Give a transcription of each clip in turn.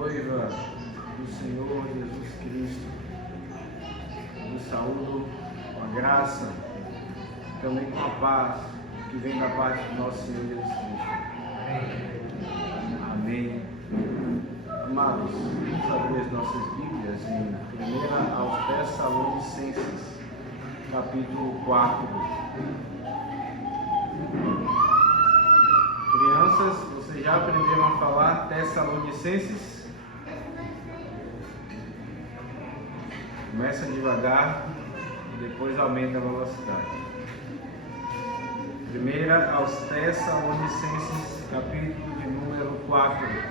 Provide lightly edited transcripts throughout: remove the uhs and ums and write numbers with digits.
noiva do Senhor Jesus Cristo. Nos saúdo com a graça, também com a paz que vem da parte do nosso Senhor Jesus Cristo. Amém. Amados, vamos abrir as nossas Bíblias em 1 aos Tessalonicenses, capítulo 4. Crianças, vocês já aprenderam a falar Tessalonicenses? Começa devagar e depois aumenta a velocidade. 1 aos Tessalonicenses, capítulo de número 4.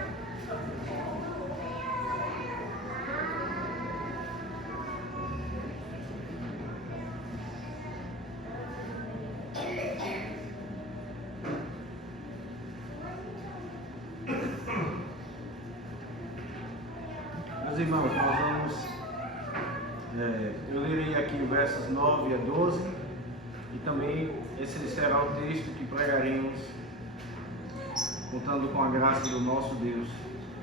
Meus irmãos, nós vamos... eu lerei aqui versos 9 a 12 e também esse será o texto que pregaremos, contando com a graça do nosso Deus.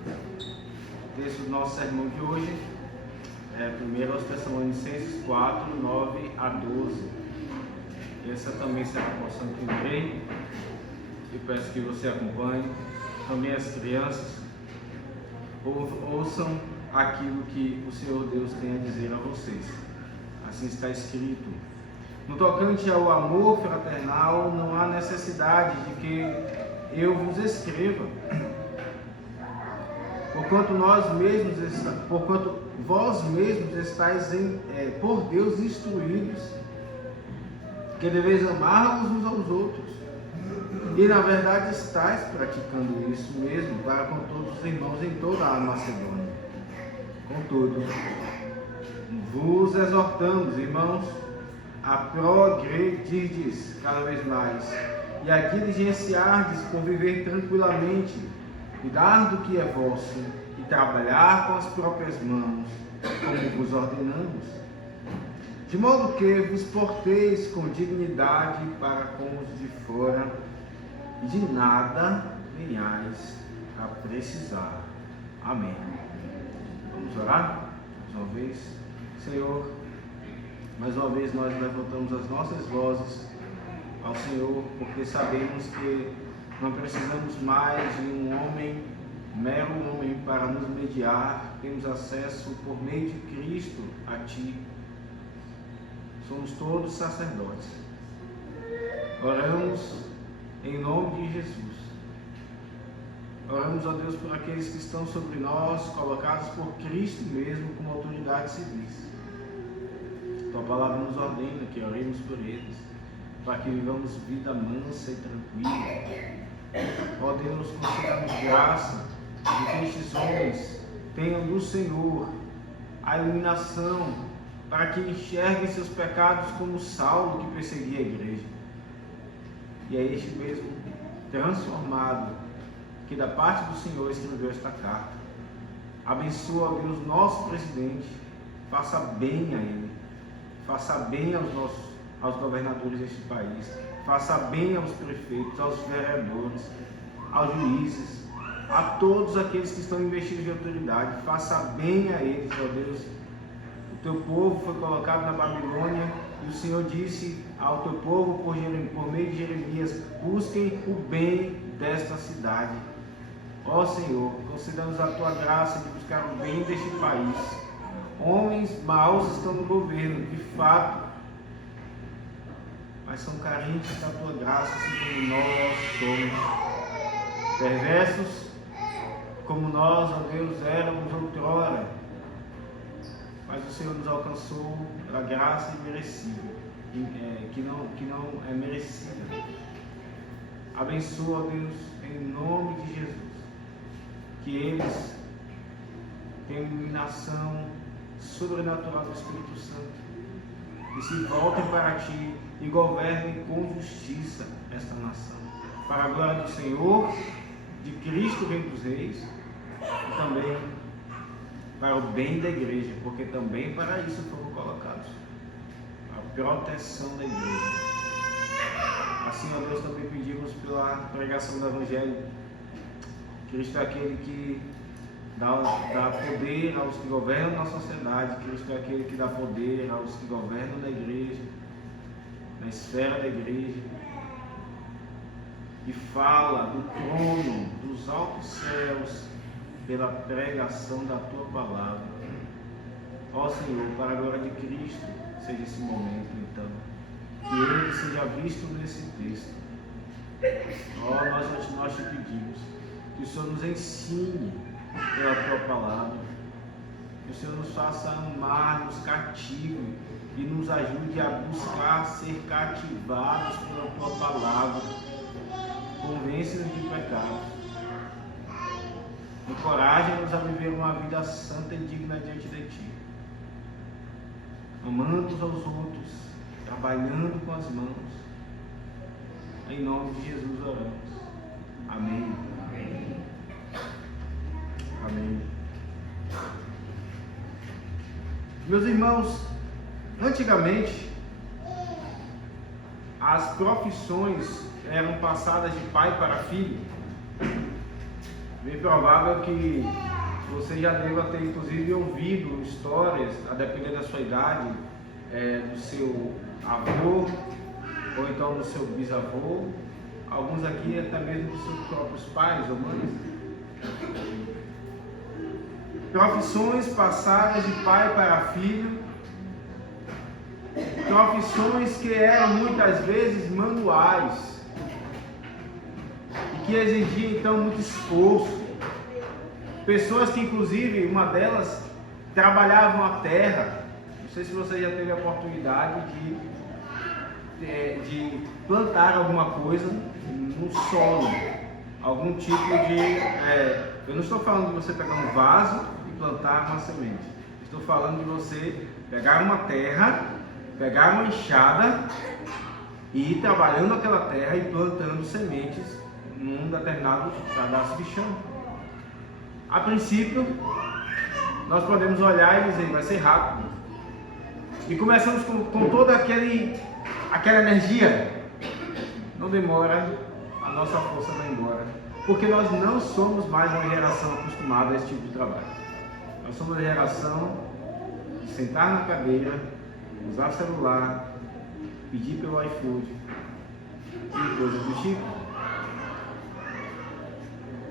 O texto do nosso sermão de hoje é 1 aos Tessalonicenses 4, 9 a 12. Essa também será a porção que eu lerei. Eu peço que você acompanhe. Também as crianças ouçam aquilo que o Senhor Deus tem a dizer a vocês. Assim está escrito: no tocante ao amor fraternal, não há necessidade de que eu vos escreva, porquanto vós mesmos estáis por Deus instruídos, que deveis amar-vos uns aos outros, e na verdade estáis praticando isso mesmo para com todos os irmãos em toda a Macedônia. Contudo, vos exortamos, irmãos, a progredirdes cada vez mais e a diligenciardes por viver tranquilamente, cuidar do que é vosso e trabalhar com as próprias mãos, como vos ordenamos, de modo que vos porteis com dignidade para com os de fora e de nada venhais a precisar. Amém. Vamos orar mais uma vez. Senhor, mais uma vez nós levantamos as nossas vozes ao Senhor, porque sabemos que não precisamos mais de um homem, mero homem, para nos mediar. Temos acesso por meio de Cristo a Ti. Somos todos sacerdotes. Oramos em nome de Jesus. Oramos a Deus por aqueles que estão sobre nós, colocados por Cristo mesmo como autoridades civis. Tua palavra nos ordena que oremos por eles, para que vivamos vida mansa e tranquila. Ó Deus, conceda-nos graça de que estes homens tenham do Senhor a iluminação, para que enxerguem seus pecados como Saulo, que perseguia a igreja. E é este mesmo transformado que da parte do Senhor escreveu esta carta. Abençoa, ó Deus, nosso presidente, faça bem a ele, faça bem aos governadores deste país, faça bem aos prefeitos, aos vereadores, aos juízes, a todos aqueles que estão investidos de autoridade, faça bem a eles, ó Deus. O teu povo foi colocado na Babilônia e o Senhor disse ao teu povo por meio de Jeremias: busquem o bem desta cidade. Ó Senhor, conceda-nos a tua graça de buscar o bem deste país. Homens maus estão no governo, de fato, mas são carentes da tua graça, assim como nós somos. Perversos como nós, ó Deus, éramos outrora, mas o Senhor nos alcançou pela graça imerecível, que não é merecida. Abençoa, ó Deus, em nome de Jesus, que eles tenham iluminação sobrenatural do Espírito Santo e se voltem para Ti e governem com justiça esta nação, para a glória do Senhor, de Cristo, Rei dos Reis, e também para o bem da igreja, porque também para isso foram colocados, a proteção da igreja. Assim, ó Deus, também pedimos pela pregação do Evangelho. Cristo é aquele que dá poder aos que governam na sociedade. Cristo é aquele que dá poder aos que governam na igreja, na esfera da igreja, e fala do trono dos altos céus pela pregação da tua palavra. Ó Senhor, para a glória de Cristo, seja esse momento então, que ele seja visto nesse texto. Ó, nós te pedimos que o Senhor nos ensine pela tua palavra, que o Senhor nos faça amar, nos cative e nos ajude a buscar ser cativados pela tua palavra. Convence-nos de pecados, encoraja-nos a viver uma vida santa e digna diante de ti, amando uns aos outros, trabalhando com as mãos. Em nome de Jesus oramos. Amém. Amém. Amém. Meus irmãos, antigamente as profissões eram passadas de pai para filho. Bem provável que você já deva ter inclusive ouvido histórias, a depender da sua idade, do seu avô, ou então do seu bisavô, alguns aqui até mesmo dos seus próprios pais ou mães. Profissões passadas de pai para filho, profissões que eram muitas vezes manuais e que exigiam então muito esforço. Pessoas que inclusive, uma delas, trabalhavam a terra. Não sei se você já teve a oportunidade de plantar alguma coisa no solo, algum tipo de... eu não estou falando de você pegar um vaso e plantar uma semente. Estou falando de você pegar uma terra, pegar uma enxada e ir trabalhando aquela terra e plantando sementes num determinado pedaço de chão. A princípio, nós podemos olhar e dizer, vai ser rápido. E começamos com toda aquela energia. Não demora, a nossa força vai embora. Porque nós não somos mais uma geração acostumada a esse tipo de trabalho. Nós somos uma geração de sentar na cadeira, usar celular, pedir pelo iFood e coisas do tipo.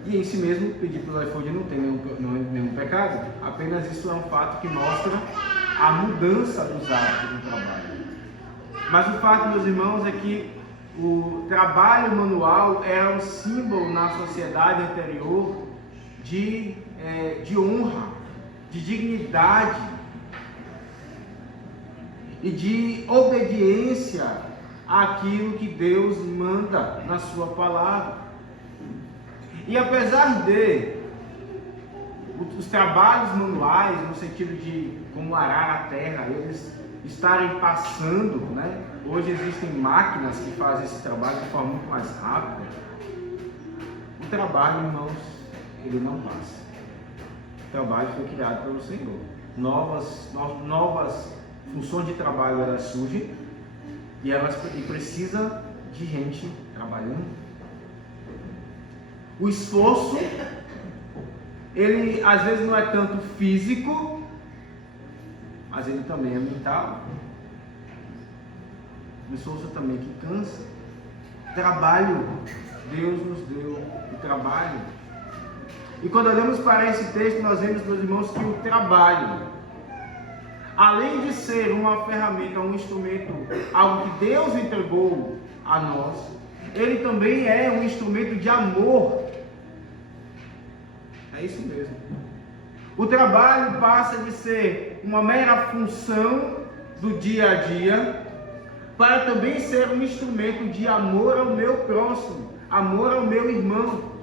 E em si mesmo, pedir pelo iFood não tem nenhum pecado. Apenas isso é um fato que mostra a mudança dos hábitos do trabalho. Mas o fato, meus irmãos, é que o trabalho manual era um símbolo na sociedade anterior de honra, de dignidade e de obediência àquilo que Deus manda na sua palavra. E apesar de os trabalhos manuais, no sentido de como arar a terra, eles estarem passando, né? Hoje existem máquinas que fazem esse trabalho de forma muito mais rápida. O trabalho, irmãos, ele não passa. O trabalho foi criado pelo Senhor. Novas funções de trabalho elas surgem e precisa de gente trabalhando. O esforço, ele às vezes não é tanto físico, mas ele também é mental. O esforço também que cansa. Trabalho, Deus nos deu o trabalho. E quando olhamos para esse texto, nós vemos, meus irmãos, que o trabalho, além de ser uma ferramenta, um instrumento, algo que Deus entregou a nós, ele também é um instrumento de amor. É isso mesmo. O trabalho passa de ser uma mera função do dia a dia para também ser um instrumento de amor ao meu próximo, amor ao meu irmão.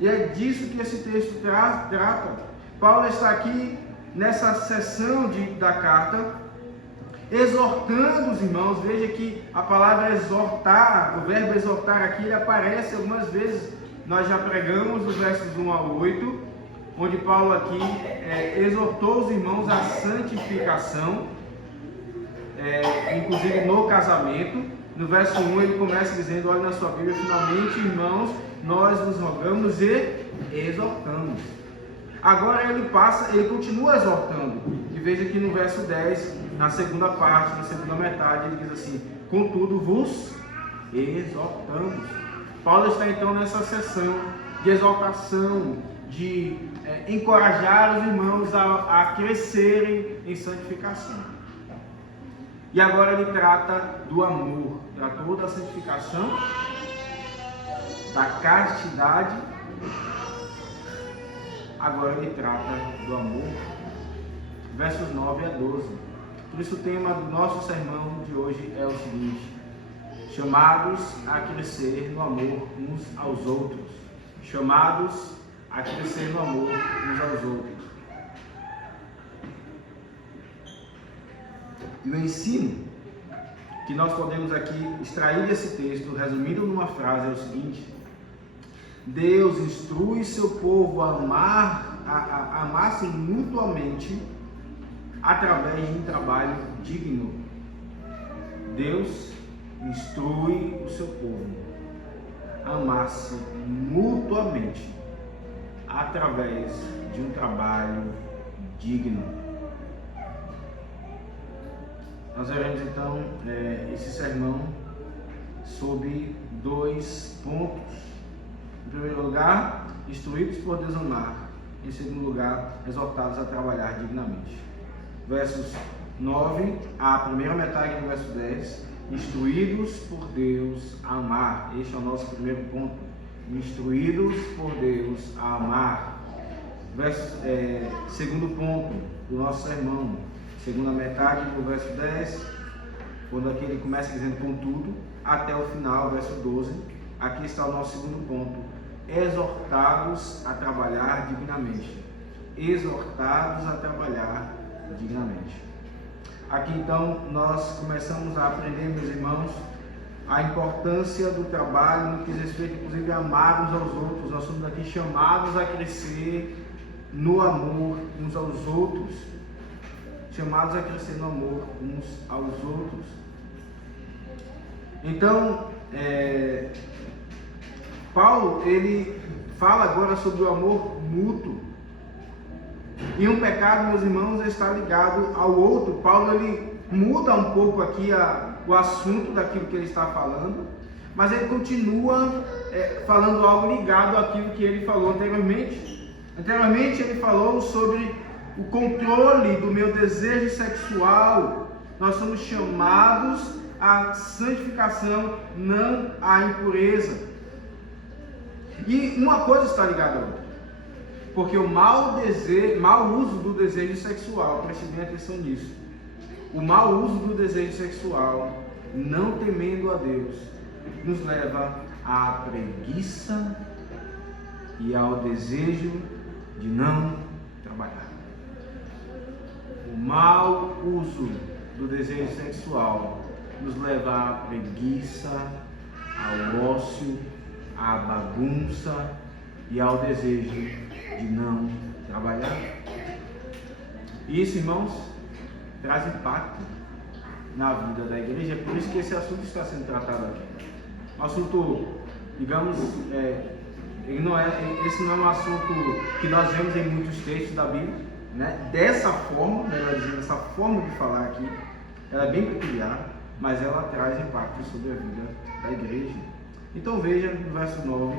E é disso que esse texto trata. Paulo está aqui nessa seção da carta, exortando os irmãos. Veja que a palavra exortar, o verbo exortar aqui, ele aparece algumas vezes. Nós já pregamos os versos 1 ao 8, onde Paulo aqui exortou os irmãos à santificação, inclusive no casamento. No verso 1 ele começa dizendo, olha na sua Bíblia, finalmente, irmãos, nós nos rogamos e exortamos. Agora ele continua exortando. E veja que no verso 10, na segunda parte, na segunda metade, ele diz assim: contudo vos exortamos. Paulo está então nessa sessão de exaltação, de encorajar os irmãos a crescerem em santificação. E agora ele trata do amor, tratou da santificação, da castidade, agora ele trata do amor, versos 9 a 12. Por isso o tema do nosso sermão de hoje é o seguinte: chamados a crescer no amor uns aos outros. Chamados a crescer no amor uns aos outros. E o ensino que nós podemos aqui extrair desse texto, resumido numa frase, é o seguinte: Deus instrui seu povo a amar-se mutuamente através de um trabalho digno. Deus instrui o seu povo a amar-se mutuamente através de um trabalho digno. Nós veremos então esse sermão sob 2 pontos. Em primeiro lugar, instruídos por Deus amar. Em segundo lugar, exortados a trabalhar dignamente. Versos 9, a primeira metade do verso 10, instruídos por Deus a amar. Este é o nosso primeiro ponto. Instruídos por Deus a amar. Segundo ponto do nosso sermão, segunda metade do verso 10, quando aqui ele começa dizendo contudo, até o final, verso 12, aqui está o nosso segundo ponto: exortados a trabalhar dignamente. Exortados a trabalhar dignamente. Aqui então nós começamos a aprender, meus irmãos, a importância do trabalho no que diz respeito, inclusive, a amar uns aos outros. Nós somos aqui chamados a crescer no amor uns aos outros. Chamados a crescer no amor uns aos outros. Então, Paulo, ele fala agora sobre o amor mútuo. E um pecado, meus irmãos, está ligado ao outro. Paulo, ele muda um pouco aqui o assunto daquilo que ele está falando, mas ele continua falando algo ligado àquilo que ele falou anteriormente. Anteriormente ele falou sobre o controle do meu desejo sexual. Nós somos chamados à santificação, não à impureza. E uma coisa está ligada à outra, porque o mau uso do desejo sexual, preste bem atenção nisso, o mau uso do desejo sexual, não temendo a Deus, nos leva à preguiça e ao desejo de não trabalhar. O mau uso do desejo sexual nos leva à preguiça, ao ócio, à bagunça e ao desejo de não trabalhar. Isso, irmãos, traz impacto na vida da igreja. É por isso que esse assunto está sendo tratado aqui. Um assunto, digamos, esse não é um assunto que nós vemos em muitos textos da Bíblia, né? Dessa forma, melhor dizendo, essa forma de falar aqui, ela é bem peculiar, mas ela traz impacto sobre a vida da igreja. Então veja no verso 9,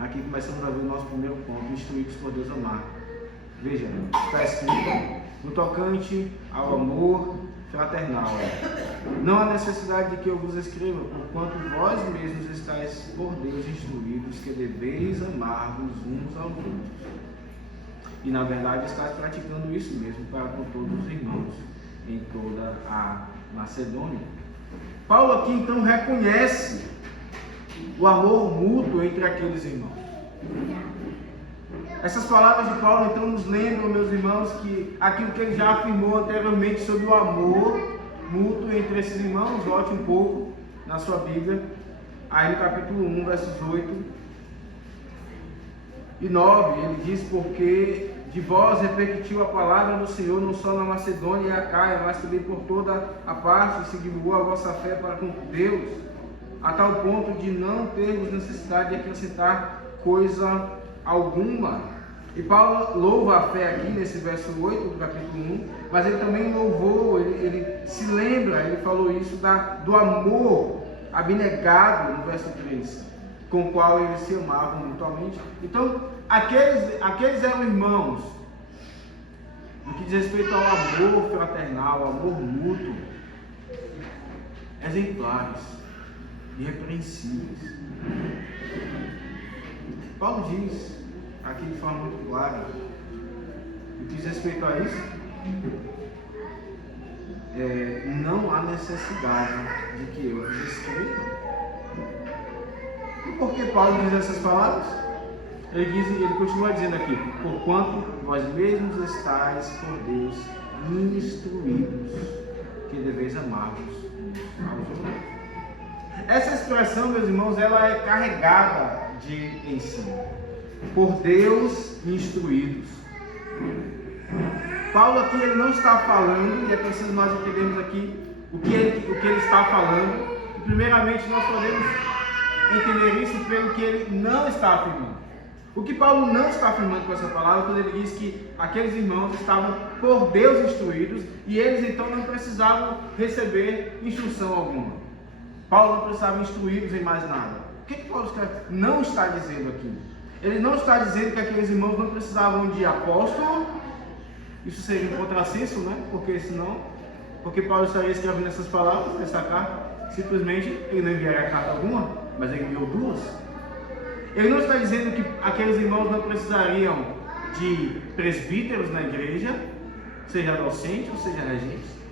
aqui começamos a ver o nosso primeiro ponto: instruídos por Deus amar. Veja, está escrito: no tocante ao amor fraternal, não há necessidade de que eu vos escreva, porquanto vós mesmos estáis por Deus instruídos que deveis amar-vos uns aos outros. E na verdade estáis praticando isso mesmo para com todos os irmãos em toda a Macedônia. Paulo aqui então reconhece o amor mútuo entre aqueles irmãos. Essas palavras de Paulo então nos lembram, meus irmãos, que aquilo que ele já afirmou anteriormente sobre o amor mútuo entre esses irmãos. Volte um pouco na sua Bíblia, aí no capítulo 1, versos 8 e 9, ele diz: porque de vós repercutiu a palavra do Senhor não só na Macedônia e Acaia, mas também por toda a parte se divulgou a vossa fé para com Deus, a tal ponto de não termos necessidade de acrescentar coisa alguma. E Paulo louva a fé aqui nesse verso 8 do capítulo 1, mas ele também louvou, ele se lembra, ele falou isso do amor abnegado no verso 3, com o qual eles se amavam mutuamente. Então, aqueles eram irmãos, no que diz respeito ao amor fraternal, ao amor mútuo, exemplares, irrepreensíveis. Paulo diz aqui de forma muito clara, no que diz respeito a isso, não há necessidade de que eu vos escreva. E por que Paulo diz essas palavras? Ele continua dizendo aqui: porquanto vós mesmos estáis por Deus instruídos, que deveis amar-vos aos outros. Essa expressão, meus irmãos, ela é carregada de ensino. Por Deus instruídos. Paulo aqui ele não está falando, e é preciso nós entendermos aqui o que ele está falando. E primeiramente nós podemos entender isso pelo que ele não está afirmando. O que Paulo não está afirmando com essa palavra, quando ele diz que aqueles irmãos estavam por Deus instruídos, e eles então não precisavam receber instrução alguma. Paulo não precisava instruí-los em mais nada. O que Paulo não está dizendo aqui? Ele não está dizendo que aqueles irmãos não precisavam de apóstolo. Isso seria um contrassenso, né? Porque Paulo estaria escrevendo essas palavras nessa carta. Simplesmente ele não enviaria carta alguma, mas ele enviou duas. Ele não está dizendo que aqueles irmãos não precisariam de presbíteros na igreja, seja docente ou seja regente.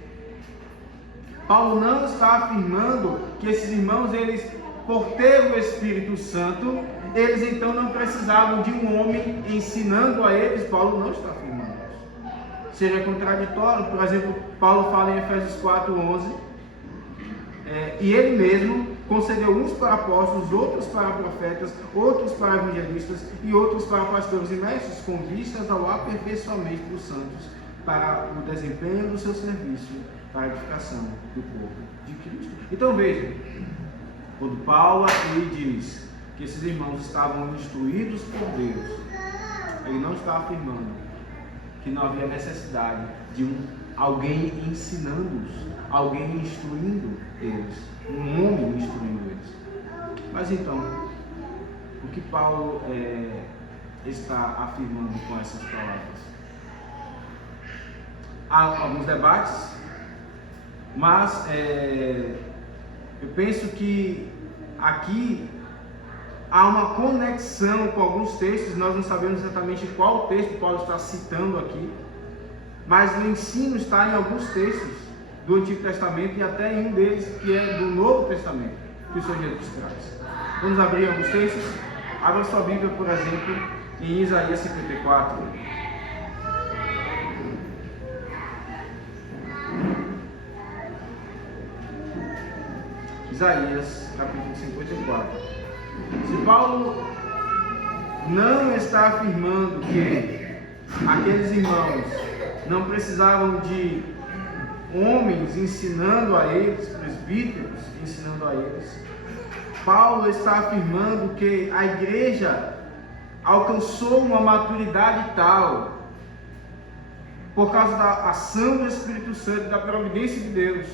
Paulo não está afirmando que esses irmãos, eles, por ter o Espírito Santo, eles então não precisavam de um homem ensinando a eles. Paulo não está afirmando isso. Seria contraditório. Por exemplo, Paulo fala em Efésios 4:11, e ele mesmo concedeu uns para apóstolos, outros para profetas, outros para evangelistas e outros para pastores e mestres, com vistas ao aperfeiçoamento dos santos, para o desempenho do seu serviço, para a edificação do povo de Cristo. Então vejam, quando Paulo aqui diz que esses irmãos estavam instruídos por Deus, ele não está afirmando que não havia necessidade de alguém ensinando-os, alguém instruindo eles, um homem instruindo eles. Mas então, o que Paulo está afirmando com essas palavras? Há alguns debates, mas eu penso que aqui há uma conexão com alguns textos. Nós não sabemos exatamente qual texto Paulo está citando aqui, mas o ensino está em alguns textos do Antigo Testamento e até em um deles que é do Novo Testamento, que o Senhor Jesus traz. Vamos abrir alguns textos. Abra sua Bíblia, por exemplo, em Isaías 54. Isaías, capítulo 54. Se Paulo não está afirmando que aqueles irmãos não precisavam de homens ensinando a eles, presbíteros ensinando a eles, Paulo está afirmando que a igreja alcançou uma maturidade tal, por causa da ação do Espírito Santo, da providência de Deus,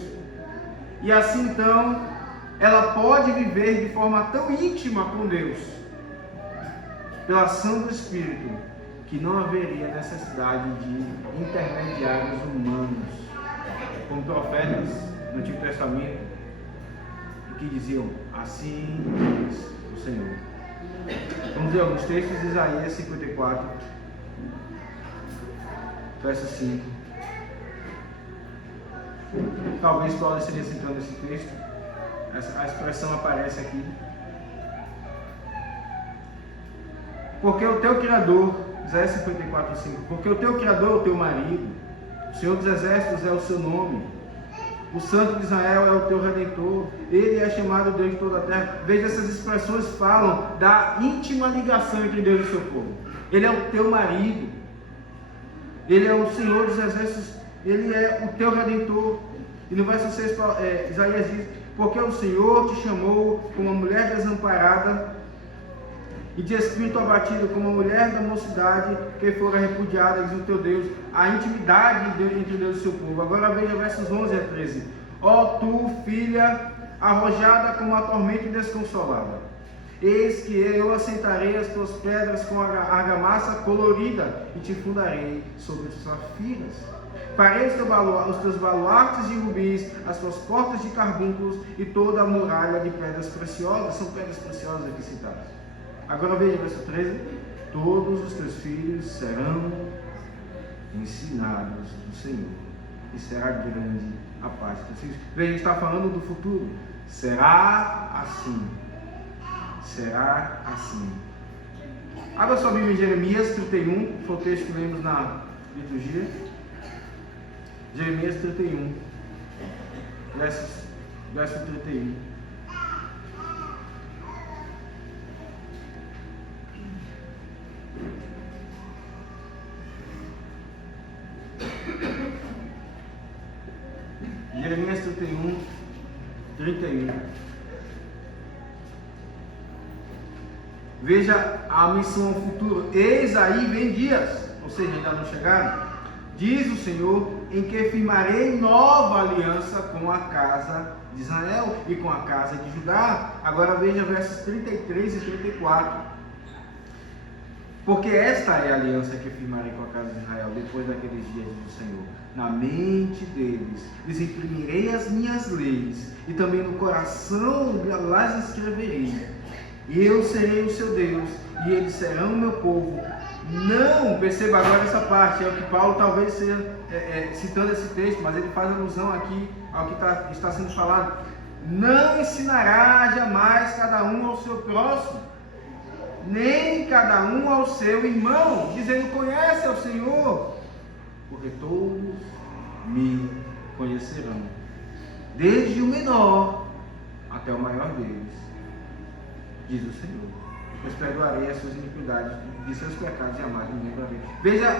e assim então ela pode viver de forma tão íntima com Deus, pela ação do Espírito, que não haveria necessidade de intermediários humanos, como profetas no Antigo Testamento, que diziam: assim diz o Senhor. Vamos ver alguns textos de Isaías 54, verso 5. Talvez Paulo esteja citando esse texto. A expressão aparece aqui. Porque o teu Criador, Isaías 54, 5. Porque o teu Criador é o teu marido, o Senhor dos Exércitos é o seu nome, o Santo de Israel é o teu Redentor, ele é chamado Deus de toda a terra. Veja, essas expressões falam da íntima ligação entre Deus e o seu povo. Ele é o teu marido, ele é o Senhor dos Exércitos, ele é o teu Redentor. E no verso 6, Isaías diz: porque o Senhor te chamou como uma mulher desamparada e de espírito abatido, como a mulher da mocidade que fora repudiada, diz o teu Deus, a intimidade entre Deus e seu povo. Agora veja versos 11 a 13. Ó tu, filha, arrojada como a tormenta e desconsolada, eis que eu assentarei as tuas pedras com argamassa colorida e te fundarei sobre os safiras. Farei os teus baluartes de rubis, as tuas portas de carbunclos e toda a muralha de pedras preciosas. São pedras preciosas aqui citadas. Agora veja verso 13. Todos os teus filhos serão ensinados do Senhor, e será grande a paz dos teus filhos. Veja, ele está falando do futuro. Será assim. Será assim. Abra sua Bíblia em Jeremias 31, foi o texto que lemos na liturgia. Jeremias 31, verso 31. Jeremias 31, 31. Veja a missão ao futuro. Eis aí vem dias, ou seja, ainda não chegaram, diz o Senhor, em que firmarei nova aliança com a casa de Israel e com a casa de Judá. Agora veja versos 33 e 34. Porque esta é a aliança que firmarei com a casa de Israel depois daqueles dias, diz o Senhor. Na mente deles lhes imprimirei as minhas leis, e também no coração las escreverei. E eu serei o seu Deus, e eles serão o meu povo. Não, perceba agora essa parte, é o que Paulo talvez seja citando esse texto, mas ele faz alusão aqui ao que está sendo falado. Não ensinará jamais cada um ao seu próximo, nem cada um ao seu irmão, dizendo: conhece ao Senhor, porque todos me conhecerão, desde o menor até o maior deles, diz o Senhor. Pois perdoarei as suas iniquidades, de seus pecados jamais me lembrarei. Veja,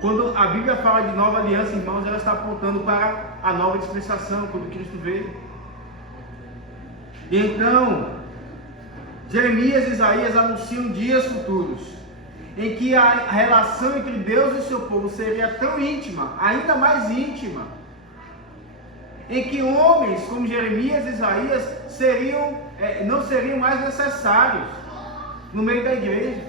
quando a Bíblia fala de nova aliança, irmãos, ela está apontando para a nova dispensação, quando Cristo veio. E então, Jeremias e Isaías anunciam dias futuros, em que a relação entre Deus e o seu povo seria tão íntima, ainda mais íntima, em que homens como Jeremias e Isaías não seriam mais necessários no meio da igreja.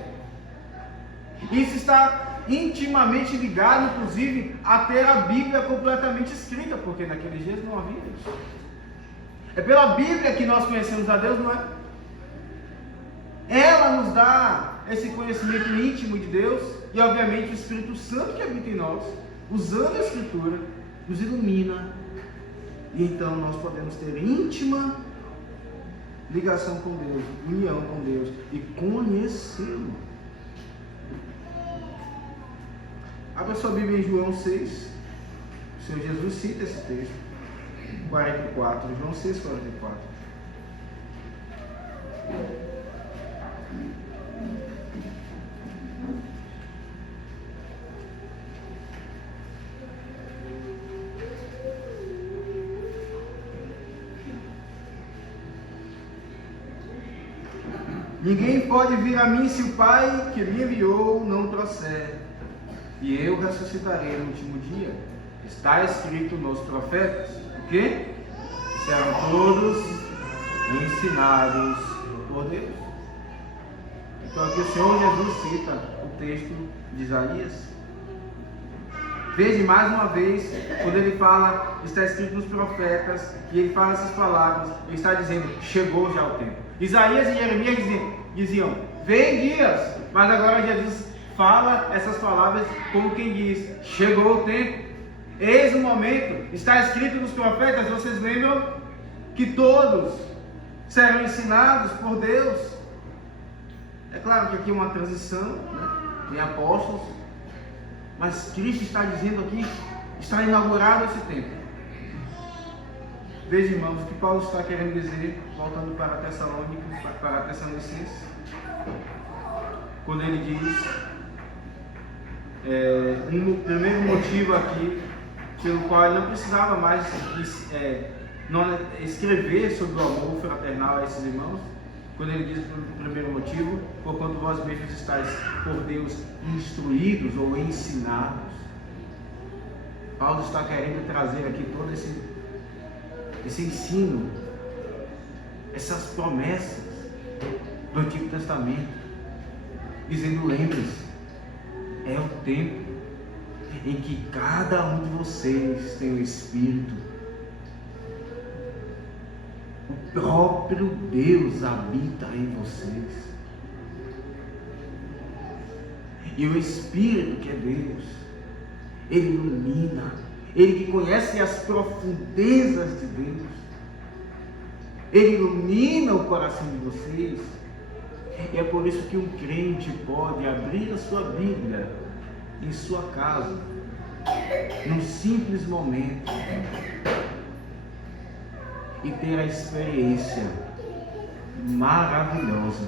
Isso está intimamente ligado, inclusive, a ter a Bíblia completamente escrita, porque naqueles dias não havia isso. É pela Bíblia que nós conhecemos a Deus, não é? Ela nos dá esse conhecimento íntimo de Deus, e obviamente o Espírito Santo que habita em nós, usando a Escritura, nos ilumina, e então nós podemos ter íntima ligação com Deus, união com Deus e conhecê-lo. Abra sua Bíblia em João 6. O Senhor Jesus cita esse texto, 44, João 6, 44. Ninguém pode vir a mim se o Pai que me enviou não o trouxer, e eu ressuscitarei no último dia. Está escrito nos profetas. O quê? Serão todos ensinados por Deus. Então aqui o Senhor Jesus cita o texto de Isaías. Veja mais uma vez, quando ele fala, está escrito nos profetas, e ele fala essas palavras, ele está dizendo: chegou já o tempo. Isaías e Jeremias diziam: vem dias, mas agora Jesus fala essas palavras como quem diz: chegou o tempo, eis o momento. Está escrito nos profetas, vocês lembram que todos serão ensinados por Deus. É claro que aqui é uma transição, né? Tem apóstolos, mas Cristo está dizendo aqui, está inaugurado esse tempo. Veja, irmãos, o que Paulo está querendo dizer, voltando para Tessalonicenses, quando ele diz, um primeiro motivo aqui, pelo qual ele não precisava mais escrever sobre o amor fraternal a esses irmãos, Quando ele diz o primeiro motivo, porquanto vós mesmos estáis por Deus instruídos ou ensinados. Paulo está querendo trazer aqui todo esse ensino, essas promessas do Antigo Testamento, dizendo: lembre-se, é o tempo em que cada um de vocês tem o Espírito. O próprio Deus habita em vocês. E o Espírito, que é Deus, Ele ilumina, Ele que conhece as profundezas de Deus, Ele ilumina o coração de vocês. E é por isso que um crente pode abrir a sua Bíblia em sua casa, num simples momento, e ter a experiência maravilhosa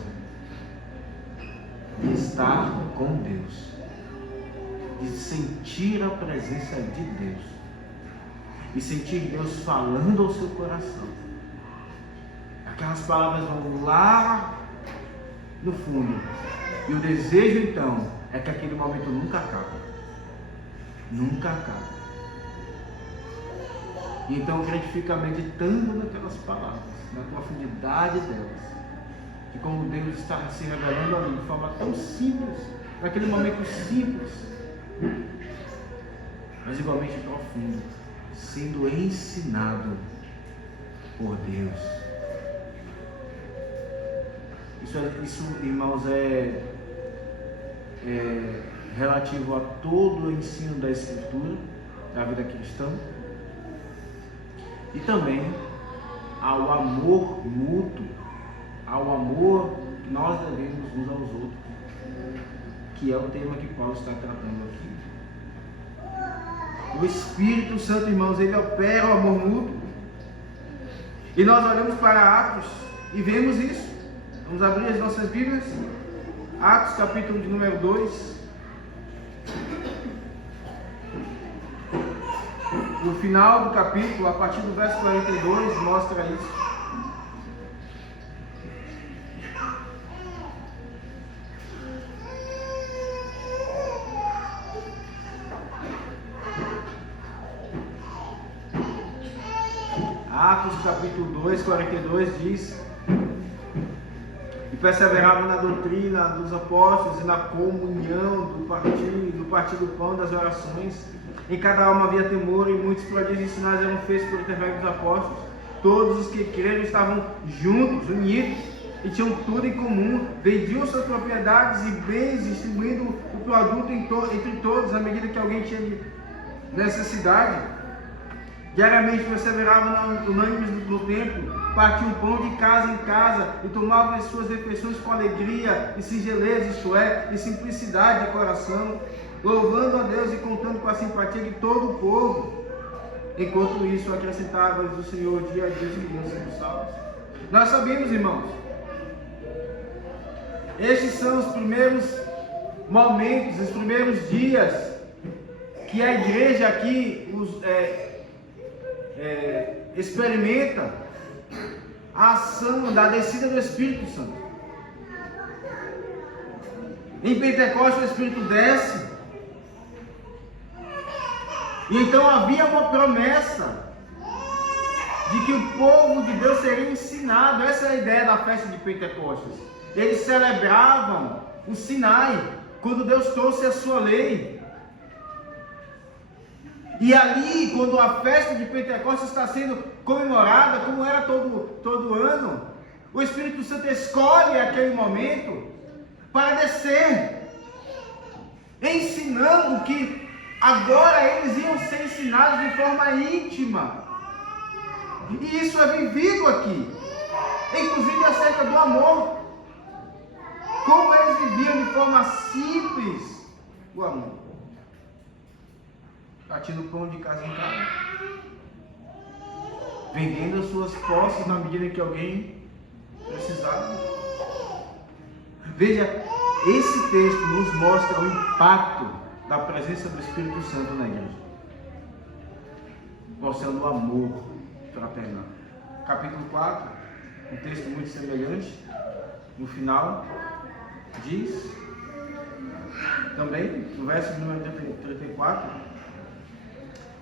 de estar com Deus, de sentir a presença de Deus, e sentir Deus falando ao seu coração. Aquelas palavras vão lá no fundo, e o desejo então é que aquele momento nunca acabe. Nunca acaba. E então o crente fica meditando naquelas palavras, na profundidade delas, de como Deus está se revelando ali de forma tão simples, naquele momento simples, mas igualmente profundo, sendo ensinado por Deus. Isso, irmãos, é relativo a todo o ensino da Escritura, da vida cristã, e também ao amor mútuo, ao amor que nós devemos uns aos outros, que é o tema que Paulo está tratando aqui. O Espírito Santo, irmãos, ele opera o amor mútuo, e nós olhamos para Atos e vemos isso. Vamos abrir as nossas Bíblias, Atos capítulo de número 2. No final do capítulo, a partir do verso 42, mostra isso. Atos capítulo 2, 42 diz: e perseveravam na doutrina dos apóstolos e na comunhão do partir do pão, das orações. Em cada alma havia temor, e muitos prodígios e sinais eram feitos por intermédio dos apóstolos. Todos os que creram estavam juntos, unidos, e tinham tudo em comum. Vendiam suas propriedades e bens, distribuindo o produto entre todos, à medida que alguém tinha necessidade. Diariamente perseveravam unânimes no templo, partiam pão de casa em casa e tomavam as suas refeições com alegria e singeleza, isto é, e simplicidade de coração, louvando a Deus e contando com a simpatia de todo o povo. Enquanto isso, acrescentava o Senhor dia a dia os irmãos sendo salvos. Nós sabemos, irmãos, estes são os primeiros momentos, os primeiros dias que a igreja aqui experimenta a ação da descida do Espírito Santo. Em Pentecostes o Espírito desce, e então havia uma promessa de que o povo de Deus seria ensinado. Essa é a ideia da festa de Pentecostes. Eles celebravam o Sinai, quando Deus trouxe a sua lei. E ali, quando a festa de Pentecostes está sendo comemorada, como era todo ano, o Espírito Santo escolhe aquele momento para descer, ensinando que agora eles iam ser ensinados de forma íntima. E isso é vivido aqui, inclusive acerca do amor. Como eles viviam de forma simples o amor. Partindo pão de casa em casa, vendendo as suas posses na medida que alguém precisava. Veja, esse texto nos mostra o impacto da presença do Espírito Santo na igreja, mostrando o amor fraternal. Capítulo 4, um texto muito semelhante, no final, diz também, no verso número 34,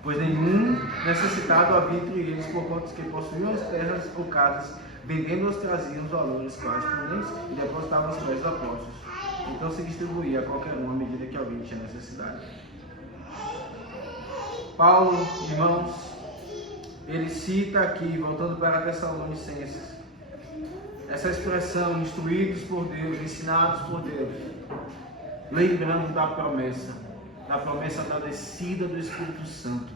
pois nenhum necessitado havia entre eles, por quanto que possuíam as terras ou casas, vendendo-as traziam os valores correspondentes e depositavam os pés dos apóstolos. Então se distribuía a qualquer um à medida que alguém tinha necessidade. Paulo, irmãos, ele cita aqui, voltando para Tessalonicenses, essa expressão, instruídos por Deus, ensinados por Deus, lembrando da promessa da descida do Espírito Santo,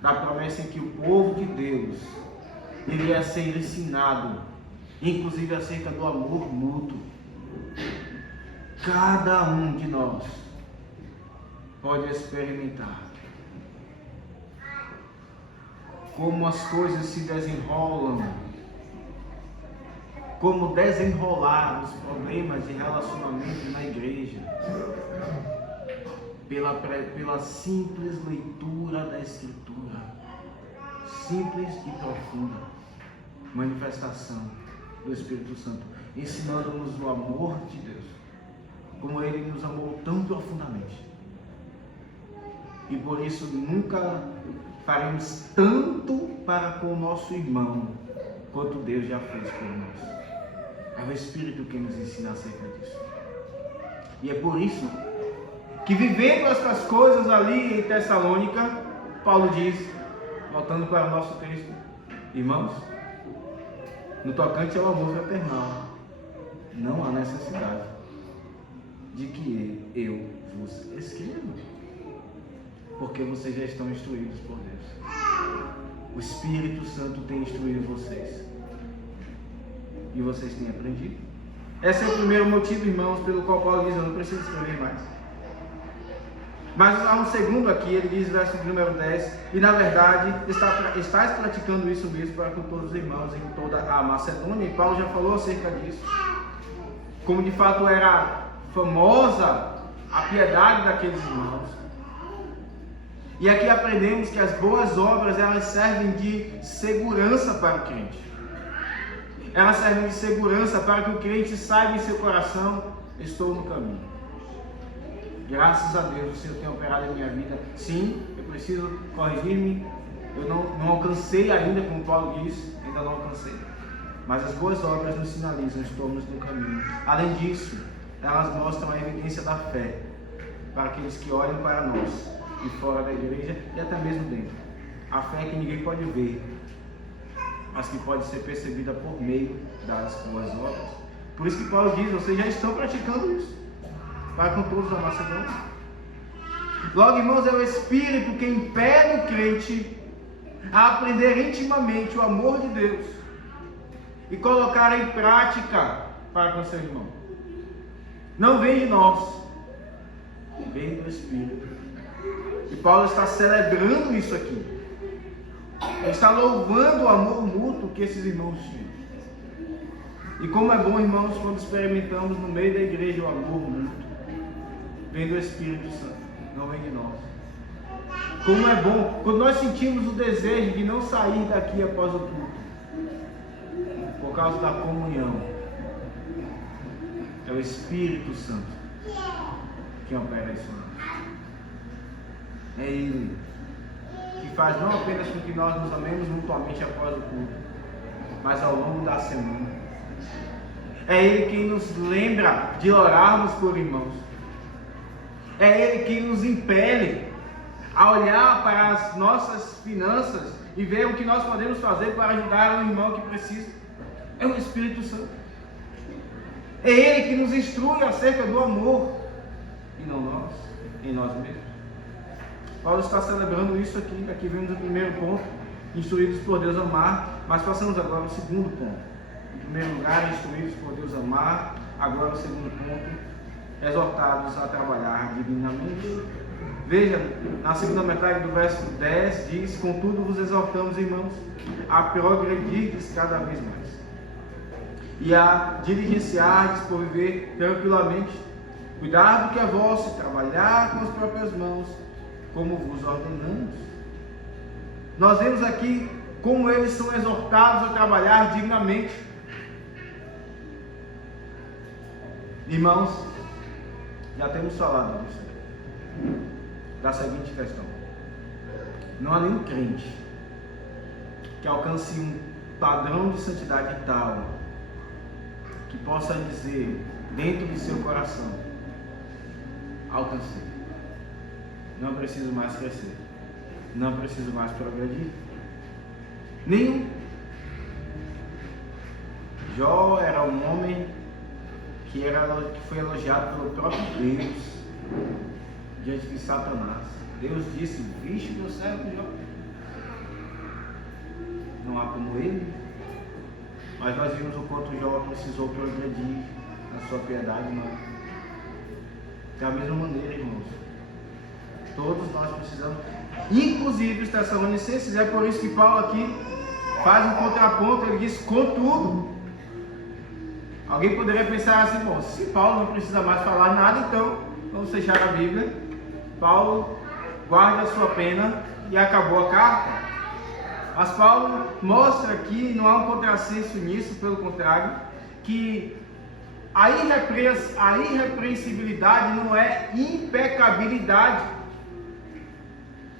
da promessa em que o povo de Deus iria ser ensinado, inclusive acerca do amor mútuo. Cada um de nós pode experimentar como as coisas se desenrolam, como desenrolar os problemas de relacionamento na igreja, pela simples leitura da Escritura, simples e profunda manifestação do Espírito Santo, ensinando-nos o amor de Deus, como Ele nos amou tão profundamente. E por isso nunca faremos tanto para com o nosso irmão quanto Deus já fez por nós. É o Espírito que nos ensina acerca disso. E é por isso que, vivendo estas coisas ali em Tessalônica, Paulo diz, voltando para o nosso texto, irmãos, no tocante ao amor fraternal, não há necessidade de que eu vos escreva, porque vocês já estão instruídos por Deus. O Espírito Santo tem instruído vocês, e vocês têm aprendido. Esse é o primeiro motivo, irmãos, pelo qual Paulo diz, eu não preciso escrever mais. Mas há um segundo aqui, ele diz, verso número 10, e na verdade, estás praticando isso mesmo para com todos os irmãos em toda a Macedônia, e Paulo já falou acerca disso, como de fato era famosa a piedade daqueles irmãos. E aqui aprendemos que as boas obras, elas servem de segurança para o crente. Elas servem de segurança para que o crente saiba em seu coração, estou no caminho. Graças a Deus, o Senhor tem operado em minha vida. Sim, eu preciso corrigir-me. Eu não alcancei ainda, como Paulo diz, ainda não alcancei. Mas as boas obras nos sinalizam, estamos no caminho. Além disso, elas mostram a evidência da fé para aqueles que olham para nós, de fora da igreja e até mesmo dentro. A fé que ninguém pode ver, mas que pode ser percebida por meio das boas obras. Por isso que Paulo diz, vocês já estão praticando isso para com todos da Macedônia. Logo, irmãos, é o Espírito que impede o crente a aprender intimamente o amor de Deus e colocar em prática para com seu irmão. Não vem de nós, vem do Espírito. E Paulo está celebrando isso aqui. Ele está louvando o amor mútuo que esses irmãos tinham. E como é bom, irmãos, quando experimentamos no meio da igreja o amor mútuo. Vem do Espírito Santo, não vem de nós. Como é bom quando nós sentimos o desejo de não sair daqui após o culto, por causa da comunhão. É o Espírito Santo que opera isso em nós. É Ele que faz não apenas com que nós nos amemos mutuamente após o culto, mas ao longo da semana. É Ele quem nos lembra de orarmos por irmãos. É Ele quem nos impele a olhar para as nossas finanças e ver o que nós podemos fazer para ajudar o irmão que precisa. É o Espírito Santo. É Ele que nos instrui acerca do amor, e não nós, em nós mesmos. Paulo está celebrando isso aqui. Aqui vemos o primeiro ponto, instruídos por Deus a amar, mas passamos agora ao segundo ponto. Em primeiro lugar, instruídos por Deus a amar. Agora o segundo ponto, exortados a trabalhar dignamente. Veja, na segunda metade do verso 10 diz, contudo vos exortamos, irmãos, a progredirdes cada vez mais e a diligenciardes por viver tranquilamente, cuidar do que é vosso, trabalhar com as próprias mãos, como vos ordenamos. Nós vemos aqui como eles são exortados a trabalhar dignamente. Irmãos, já temos falado disso, da seguinte questão: não há nenhum crente que alcance um padrão de santidade tal que possa dizer dentro de seu coração: alcancei, não preciso mais crescer, não preciso mais progredir. Nenhum. Jó era um homem que foi elogiado pelo próprio Deus diante de Satanás. Deus disse: vixe, meu servo Jó, não há como ele. Mas nós vimos o quanto Jó precisou progredir na sua piedade, não. Da mesma maneira, irmãos, todos nós precisamos, inclusive os Tessalonicenses. É por isso que Paulo aqui faz um contraponto. Ele diz: contudo. Alguém poderia pensar assim: bom, se Paulo não precisa mais falar nada, então vamos fechar a Bíblia, Paulo guarda a sua pena e acabou a carta. Mas Paulo mostra que não há um contrassenso nisso, pelo contrário, que a irrepreensibilidade não é impecabilidade.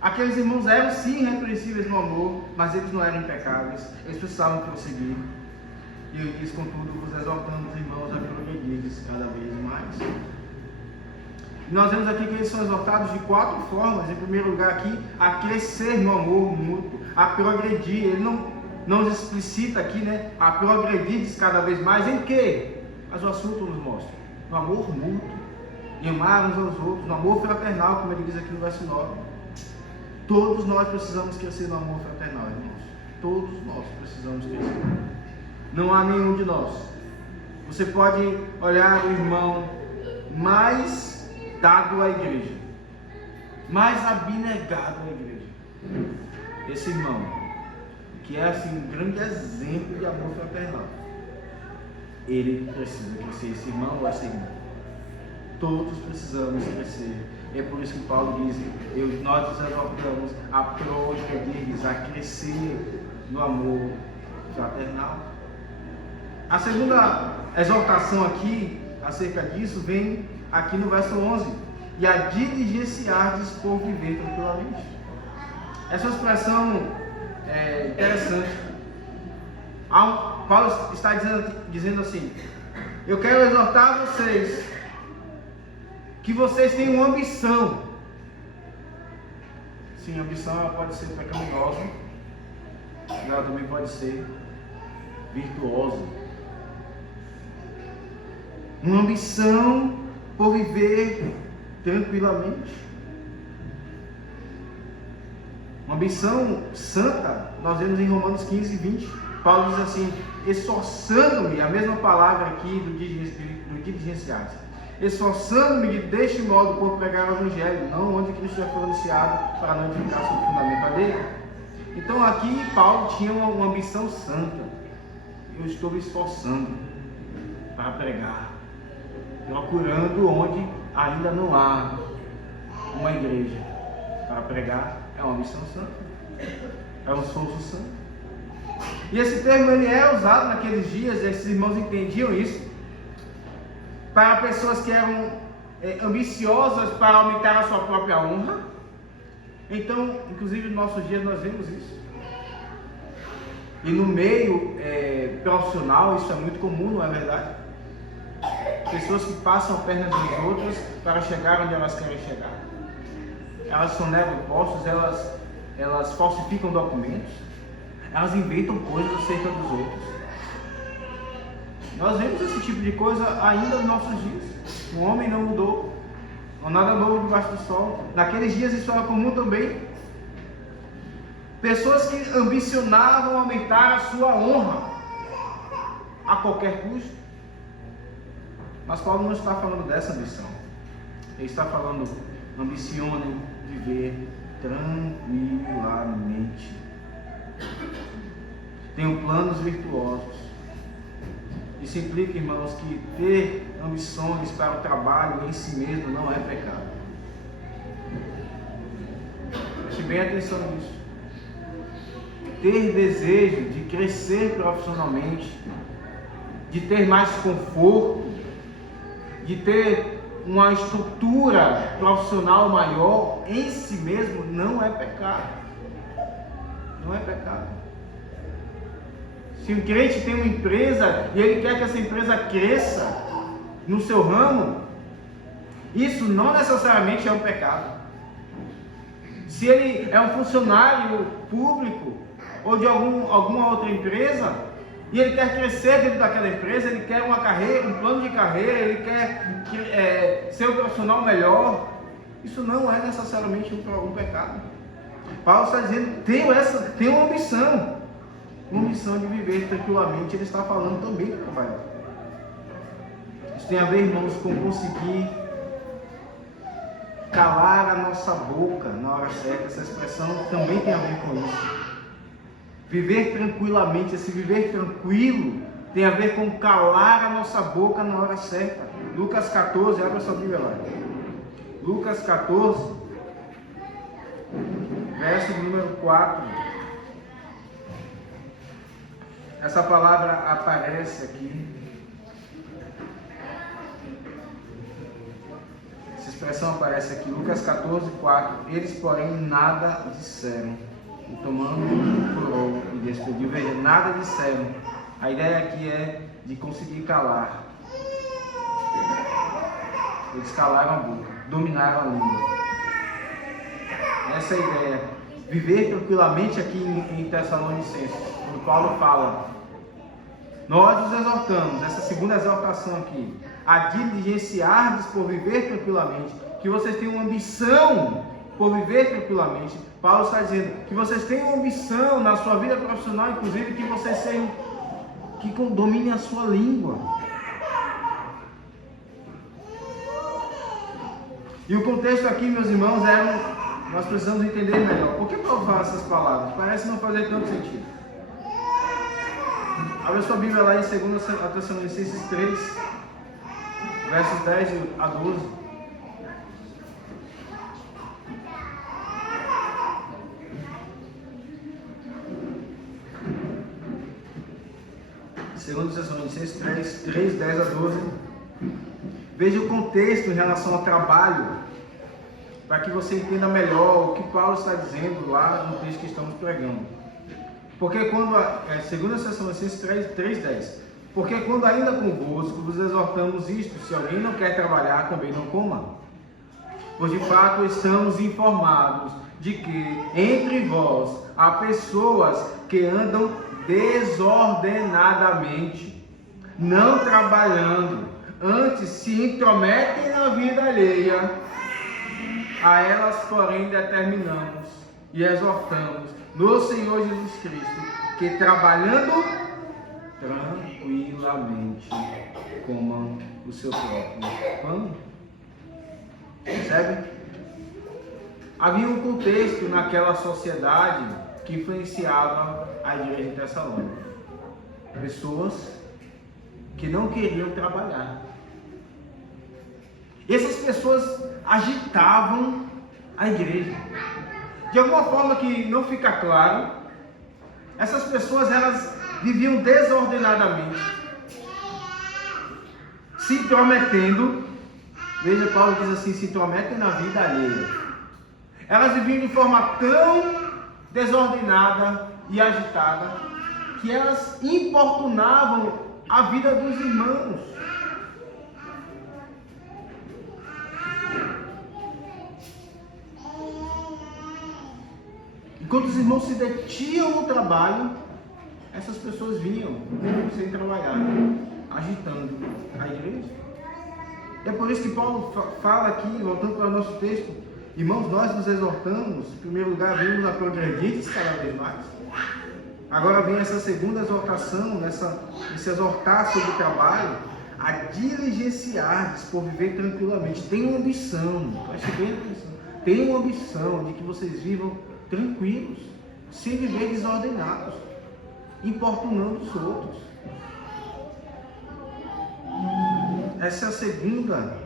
Aqueles irmãos eram sim irrepreensíveis no amor, mas eles não eram impecáveis, eles precisavam prosseguir. E ele diz: contudo, vos exortamos, irmãos, a progredir cada vez mais. E nós vemos aqui que eles são exortados de 4 formas. Em primeiro lugar aqui, a crescer no amor mútuo, a progredir. Ele não explicita aqui, né? A progredir cada vez mais em quê? Mas o assunto nos mostra: no amor mútuo, em amar uns aos outros, no amor fraternal, como ele diz aqui no verso 9. Todos nós precisamos crescer no amor fraternal, irmãos. Todos nós precisamos crescer. Não há nenhum de nós. Você pode olhar o irmão mais dado à igreja, mais abnegado à igreja. Esse irmão, que é assim um grande exemplo de amor fraternal, ele precisa crescer. Esse irmão ou essa irmã, todos precisamos crescer. É por isso que Paulo diz: nós nos exortamos a progredir, a crescer no amor fraternal. A segunda exortação aqui, acerca disso, vem aqui no verso 11: e a diligenciardes por viver tranquilamente. Essa expressão é interessante. Paulo está dizendo assim: eu quero exortar vocês que vocês tenham uma ambição. Sim, a ambição ela pode ser pecaminosa, ela também pode ser virtuosa. Uma ambição por viver tranquilamente. Uma ambição santa, nós vemos em Romanos 15, 20. Paulo diz assim: esforçando-me, a mesma palavra aqui do diligenciar, esforçando-me deste modo por pregar o Evangelho, não onde Cristo já foi anunciado, para não edificar sobre o fundamento dele. Então aqui Paulo tinha uma ambição santa. Eu estou me esforçando para pregar, procurando onde ainda não há uma igreja para pregar. É uma missão santa, é um esforço santo. E esse termo ele é usado naqueles dias. Esses irmãos entendiam isso para pessoas que eram ambiciosas para aumentar a sua própria honra. Então, inclusive nos nossos dias nós vemos isso. E no meio profissional isso é muito comum, não é verdade? Pessoas que passam a perna das outras para chegar onde elas querem chegar. Elas sonegam impostos, elas falsificam documentos, elas inventam coisas acerca dos outros. Nós vemos esse tipo de coisa ainda nos nossos dias. O homem não mudou, não há nada novo debaixo do sol. Naqueles dias isso era comum também. Pessoas que ambicionavam aumentar a sua honra a qualquer custo. Mas Paulo não está falando dessa ambição. Ele está falando: ambicionem viver tranquilamente. Tenham planos virtuosos. Isso implica, irmãos, que ter ambições para o trabalho em si mesmo não é pecado. Preste bem atenção nisso. Ter desejo de crescer profissionalmente, de ter mais conforto, de ter uma estrutura profissional maior em si mesmo não é pecado. Não é pecado. Se um crente tem uma empresa e ele quer que essa empresa cresça no seu ramo, isso não necessariamente é um pecado. Se ele é um funcionário público ou de alguma outra empresa e ele quer crescer dentro daquela empresa, ele quer uma carreira, um plano de carreira, ele quer ser um profissional melhor, isso não é necessariamente um pecado. Paulo está dizendo, tem uma missão de viver tranquilamente. Ele está falando também de trabalhar. Isso tem a ver, irmãos, com conseguir calar a nossa boca na hora certa. Essa expressão também tem a ver com isso. Viver tranquilamente, esse viver tranquilo tem a ver com calar a nossa boca na hora certa. Lucas 14, abra sua Bíblia lá. Lucas 14, verso número 4. Essa palavra aparece aqui. Essa expressão aparece aqui. Lucas 14, 4. Eles, porém, nada disseram. E tomando coroa e despediu. Veja, nada disseram. A ideia aqui é de conseguir calar. Eles calaram a boca, dominaram a língua. Essa é a ideia. Viver tranquilamente aqui em Tessalonicenses, quando Paulo fala, nós os exortamos, essa segunda exortação aqui, a diligenciar-vos por viver tranquilamente, que vocês tenham uma ambição por viver tranquilamente. Paulo está dizendo que vocês tenham uma ambição na sua vida profissional, inclusive que vocês sejam, que dominem a sua língua. E o contexto aqui, meus irmãos, nós precisamos entender melhor. Por que Paulo fala essas palavras? Parece não fazer tanto sentido. Abra sua Bíblia lá em 2 Tessalonicenses 3, versos 10 a 12. Segundo Tessalonicenses 3, 10 a 12. Veja o contexto em relação ao trabalho, para que você entenda melhor o que Paulo está dizendo lá no texto que estamos pregando. Porque quando, segundo Tessalonicenses 3, 10, porque quando ainda convosco vos exortamos isto, se alguém não quer trabalhar, também não coma. Pois de fato estamos informados de que entre vós há pessoas que andam desordenadamente, não trabalhando, antes se intrometem na vida alheia. A elas, porém, determinamos e exortamos no Senhor Jesus Cristo que, trabalhando tranquilamente, comam o seu próprio pão. Percebe? Havia um contexto naquela sociedade que influenciava a igreja de Tessalônica. Pessoas que não queriam trabalhar. Essas pessoas agitavam a igreja. De alguma forma que não fica claro, essas pessoas elas viviam desordenadamente, se intrometendo. Veja, Paulo diz assim, se intrometem na vida alheia. Elas viviam de forma tão desordenada e agitada que elas importunavam a vida dos irmãos. Enquanto os irmãos se detiam no trabalho, essas pessoas vinham sem trabalhar, agitando a igreja. É por isso que Paulo fala aqui, voltando para o nosso texto, irmãos, nós nos exortamos, em primeiro lugar, vimos a progredir cada vez mais. Agora vem essa segunda exortação, esse exortar sobre o trabalho, a diligenciar-se por viver tranquilamente. Tem uma ambição, preste bem atenção, tem uma ambição de que vocês vivam tranquilos, sem viver desordenados, importunando os outros. Essa é a segunda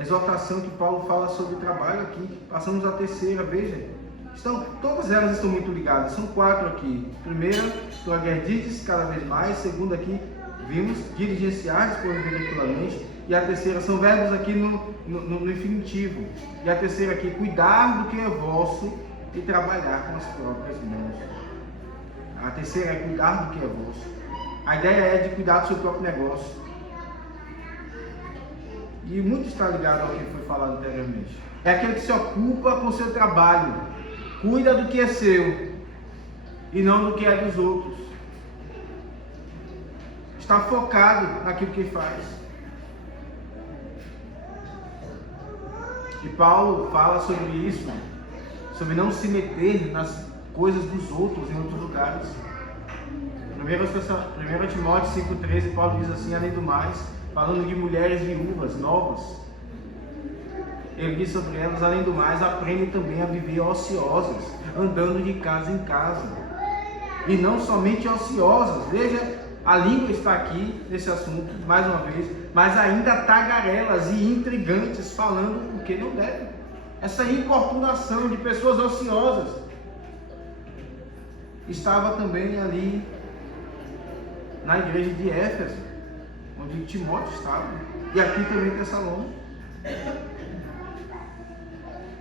exortação que Paulo fala sobre o trabalho aqui. Passamos à terceira, veja. Todas elas estão muito ligadas, são 4 aqui. Primeira, progredirdes cada vez mais. Segunda aqui, vimos, diligenciar-se por viver tranquilamente. E a terceira, são verbos aqui no infinitivo. E a terceira aqui, cuidar do que é vosso e trabalhar com as próprias mãos. A terceira é cuidar do que é vosso. A ideia é de cuidar do seu próprio negócio. E muito está ligado ao que foi falado anteriormente. É aquele que se ocupa com o seu trabalho, cuida do que é seu e não do que é dos outros. Está focado naquilo que faz. E Paulo fala sobre isso, sobre não se meter nas coisas dos outros em outros lugares. 1 Timóteo 5,13, Paulo diz assim, além do mais, falando de mulheres viúvas, novas, ele diz sobre elas, além do mais, aprendem também a viver ociosas, andando de casa em casa. E não somente ociosas, veja, a língua está aqui nesse assunto, mais uma vez, mas ainda tagarelas e intrigantes, falando o que não deve. Essa importunação de pessoas ociosas estava também ali na igreja de Éfeso, onde Timóteo estava, e aqui também em Tessalônica.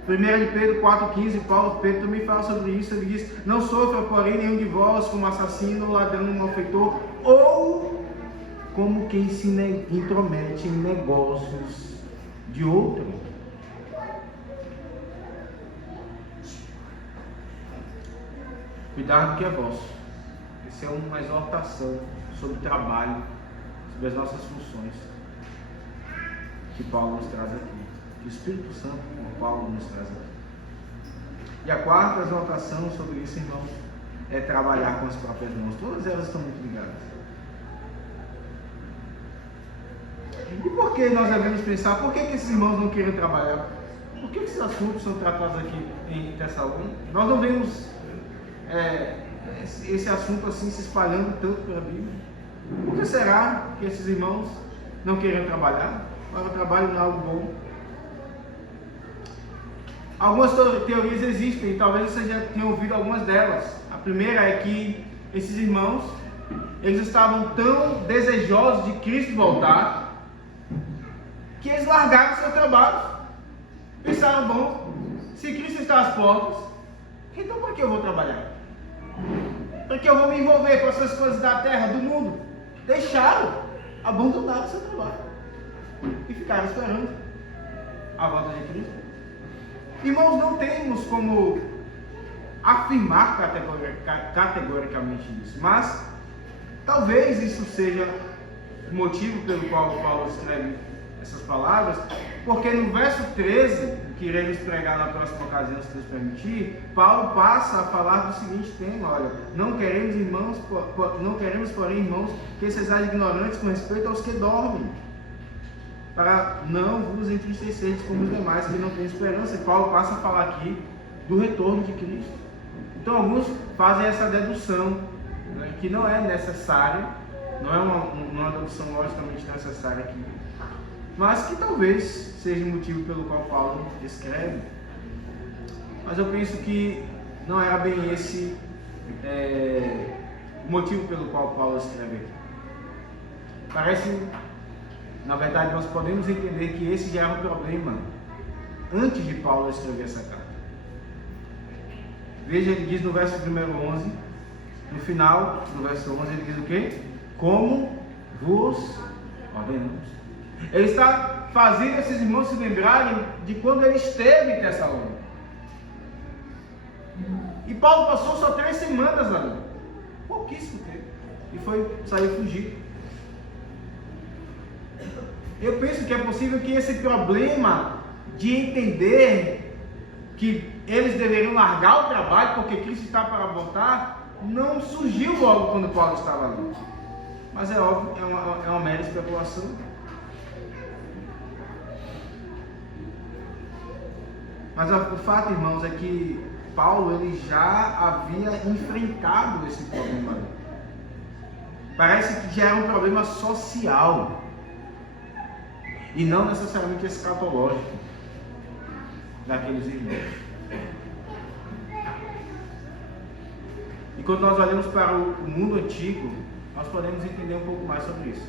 1 Pedro 4,15, Pedro também fala sobre isso. Ele diz, não sofra, porém, nenhum de vós como assassino, ladrão, malfeitor, ou como quem se intromete em negócios de outro. Cuidar do que é vosso. Essa é uma exortação sobre o trabalho, sobre as nossas funções, que Paulo nos traz aqui. Que o Espírito Santo, como Paulo, nos traz aqui. E a quarta exortação sobre isso, irmãos, é trabalhar com as próprias mãos. Todas elas estão muito ligadas. E por que nós devemos pensar, por que esses irmãos não querem trabalhar? Por que esses assuntos são tratados aqui em Tessalônica? Nós não vemos esse assunto assim se espalhando tanto pela Bíblia. Por que será que esses irmãos não querem trabalhar? Para o trabalho não é algo bom. Algumas teorias existem, talvez você já tenha ouvido algumas delas. A primeira é que esses irmãos, eles estavam tão desejosos de Cristo voltar, que eles largaram seu trabalho. Pensaram, bom, se Cristo está às portas, então para que eu vou trabalhar? Para que eu vou me envolver com essas coisas da terra, do mundo? Deixaram, abandonaram seu trabalho e ficaram esperando a volta de Cristo. Irmãos, não temos como afirmar categoricamente isso, mas talvez isso seja o motivo pelo qual Paulo escreve essas palavras, porque no verso 13, que iremos pregar na próxima ocasião, se Deus permitir, Paulo passa a falar do seguinte tema: olha, não queremos, porém, irmãos, que sejais ignorantes com respeito aos que dormem, para não vos entristeceres como os demais que não têm esperança. E Paulo passa a falar aqui do retorno de Cristo. Então alguns fazem essa dedução, né, que não é necessária, não é uma dedução logicamente necessária aqui, mas que talvez seja o motivo pelo qual Paulo escreve. Mas eu penso que não era bem esse o motivo pelo qual Paulo escreve aqui. Parece, na verdade, nós podemos entender que esse já era um problema antes de Paulo escrever essa carta. Veja, ele diz no verso 11, no final do verso 11, ele diz o quê? Como vos ordenamos. Ele está fazendo esses irmãos se lembrarem de quando ele esteve em Tessalônica. E Paulo passou só 3 semanas ali, pouquíssimo tempo, e saiu fugido. Eu penso que é possível que esse problema de entender que eles deveriam largar o trabalho porque Cristo está para voltar, não surgiu logo quando Paulo estava ali. Mas é óbvio, é uma mera especulação. Mas o fato, irmãos, é que Paulo ele já havia enfrentado esse problema. Parece que já era um problema social e não necessariamente escatológico daqueles irmãos. E quando nós olhamos para o mundo antigo, nós podemos entender um pouco mais sobre isso.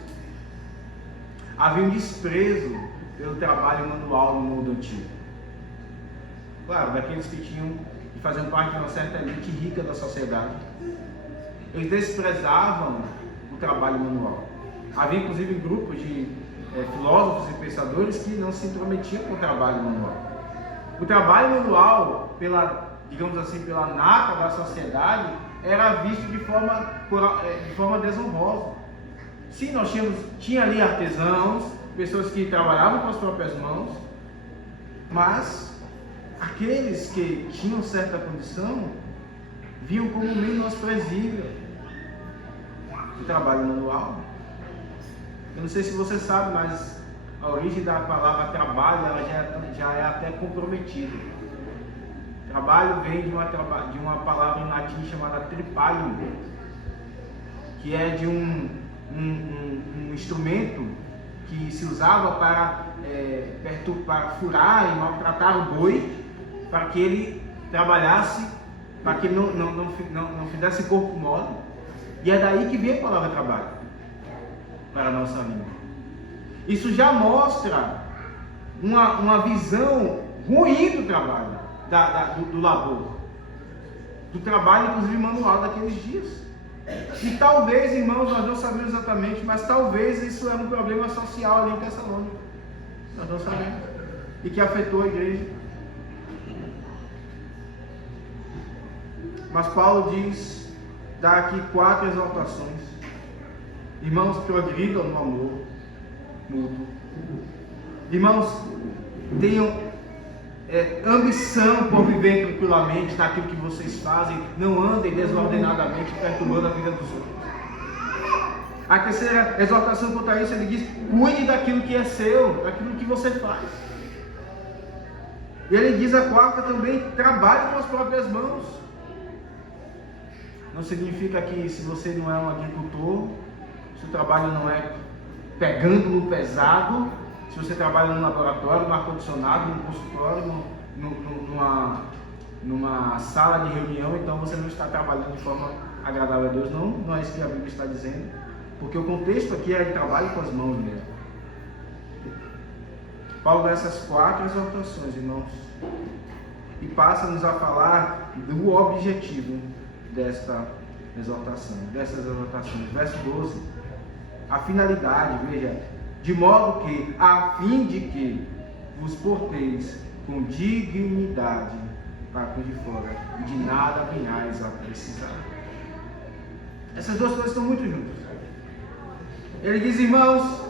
havia um desprezo pelo trabalho manual no mundo antigo. Claro, daqueles que faziam parte de uma certa elite rica da sociedade. Eles desprezavam o trabalho manual. Havia inclusive grupos de filósofos e pensadores que não se intrometiam com o trabalho manual. O trabalho manual, digamos assim, pela nata da sociedade, era visto de forma desonrosa. Sim, nós tinha ali artesãos, pessoas que trabalhavam com as próprias mãos, mas aqueles que tinham certa condição viam como menosprezível o trabalho manual. Eu não sei se você sabe, mas a origem da palavra trabalho ela já é até comprometida. Trabalho vem de uma palavra em latim chamada tripalium, que é de um instrumento que se usava para furar e maltratar o boi, para que ele trabalhasse, para que ele não fizesse corpo mole. E é daí que vem a palavra trabalho para a nossa língua. Isso já mostra uma visão ruim do trabalho, do labor, do trabalho inclusive manual daqueles dias. E talvez, irmãos, nós não sabemos exatamente, mas talvez isso era um problema social ali em Tessalônica. Nós não sabemos. E que afetou a igreja. Mas Paulo dá aqui 4 exortações. Irmãos, progridam no amor mútuo. Irmãos, tenham ambição por viver tranquilamente naquilo que vocês fazem. Não andem desordenadamente perturbando a vida dos outros. A terceira exortação quanto a isso, ele diz: cuide daquilo que é seu, daquilo que você faz. E ele diz a quarta também: trabalhe com as próprias mãos. Não significa que se você não é um agricultor, se o trabalho não é pegando no pesado, se você trabalha num laboratório, num ar-condicionado, num consultório, numa sala de reunião, então você não está trabalhando de forma agradável a Deus. Não é isso que a Bíblia está dizendo, porque o contexto aqui é de trabalho com as mãos mesmo. Paulo dá essas 4 exortações, irmãos, e passa-nos a falar do objetivo dessas exortações. Verso 12, a finalidade, veja: de modo que, a fim de que vos porteis com dignidade para com de fora, e de nada venhais a precisar. Essas duas coisas estão muito juntas. Ele diz: irmãos,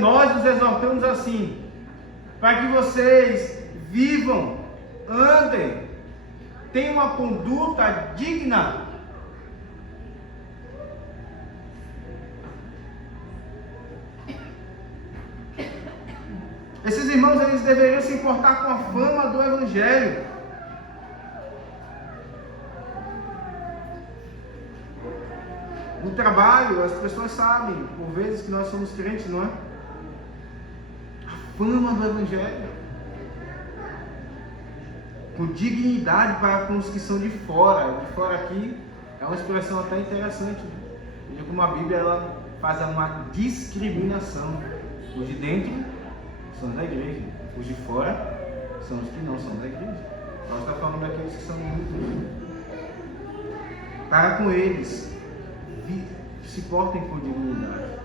nós nos exortamos assim, para que vocês vivam, andem, tenham uma conduta digna. Esses irmãos, eles deveriam se importar com a fama do Evangelho. No trabalho, as pessoas sabem, por vezes, que nós somos crentes, não é? A fama do Evangelho. Com dignidade para com os que são de fora. De fora aqui é uma expressão até interessante. Veja como a Bíblia ela faz uma discriminação. Os de dentro são da igreja, os de fora são os que não são da igreja. Nós estamos falando daqueles que são muito. Para com eles, se portem com dignidade.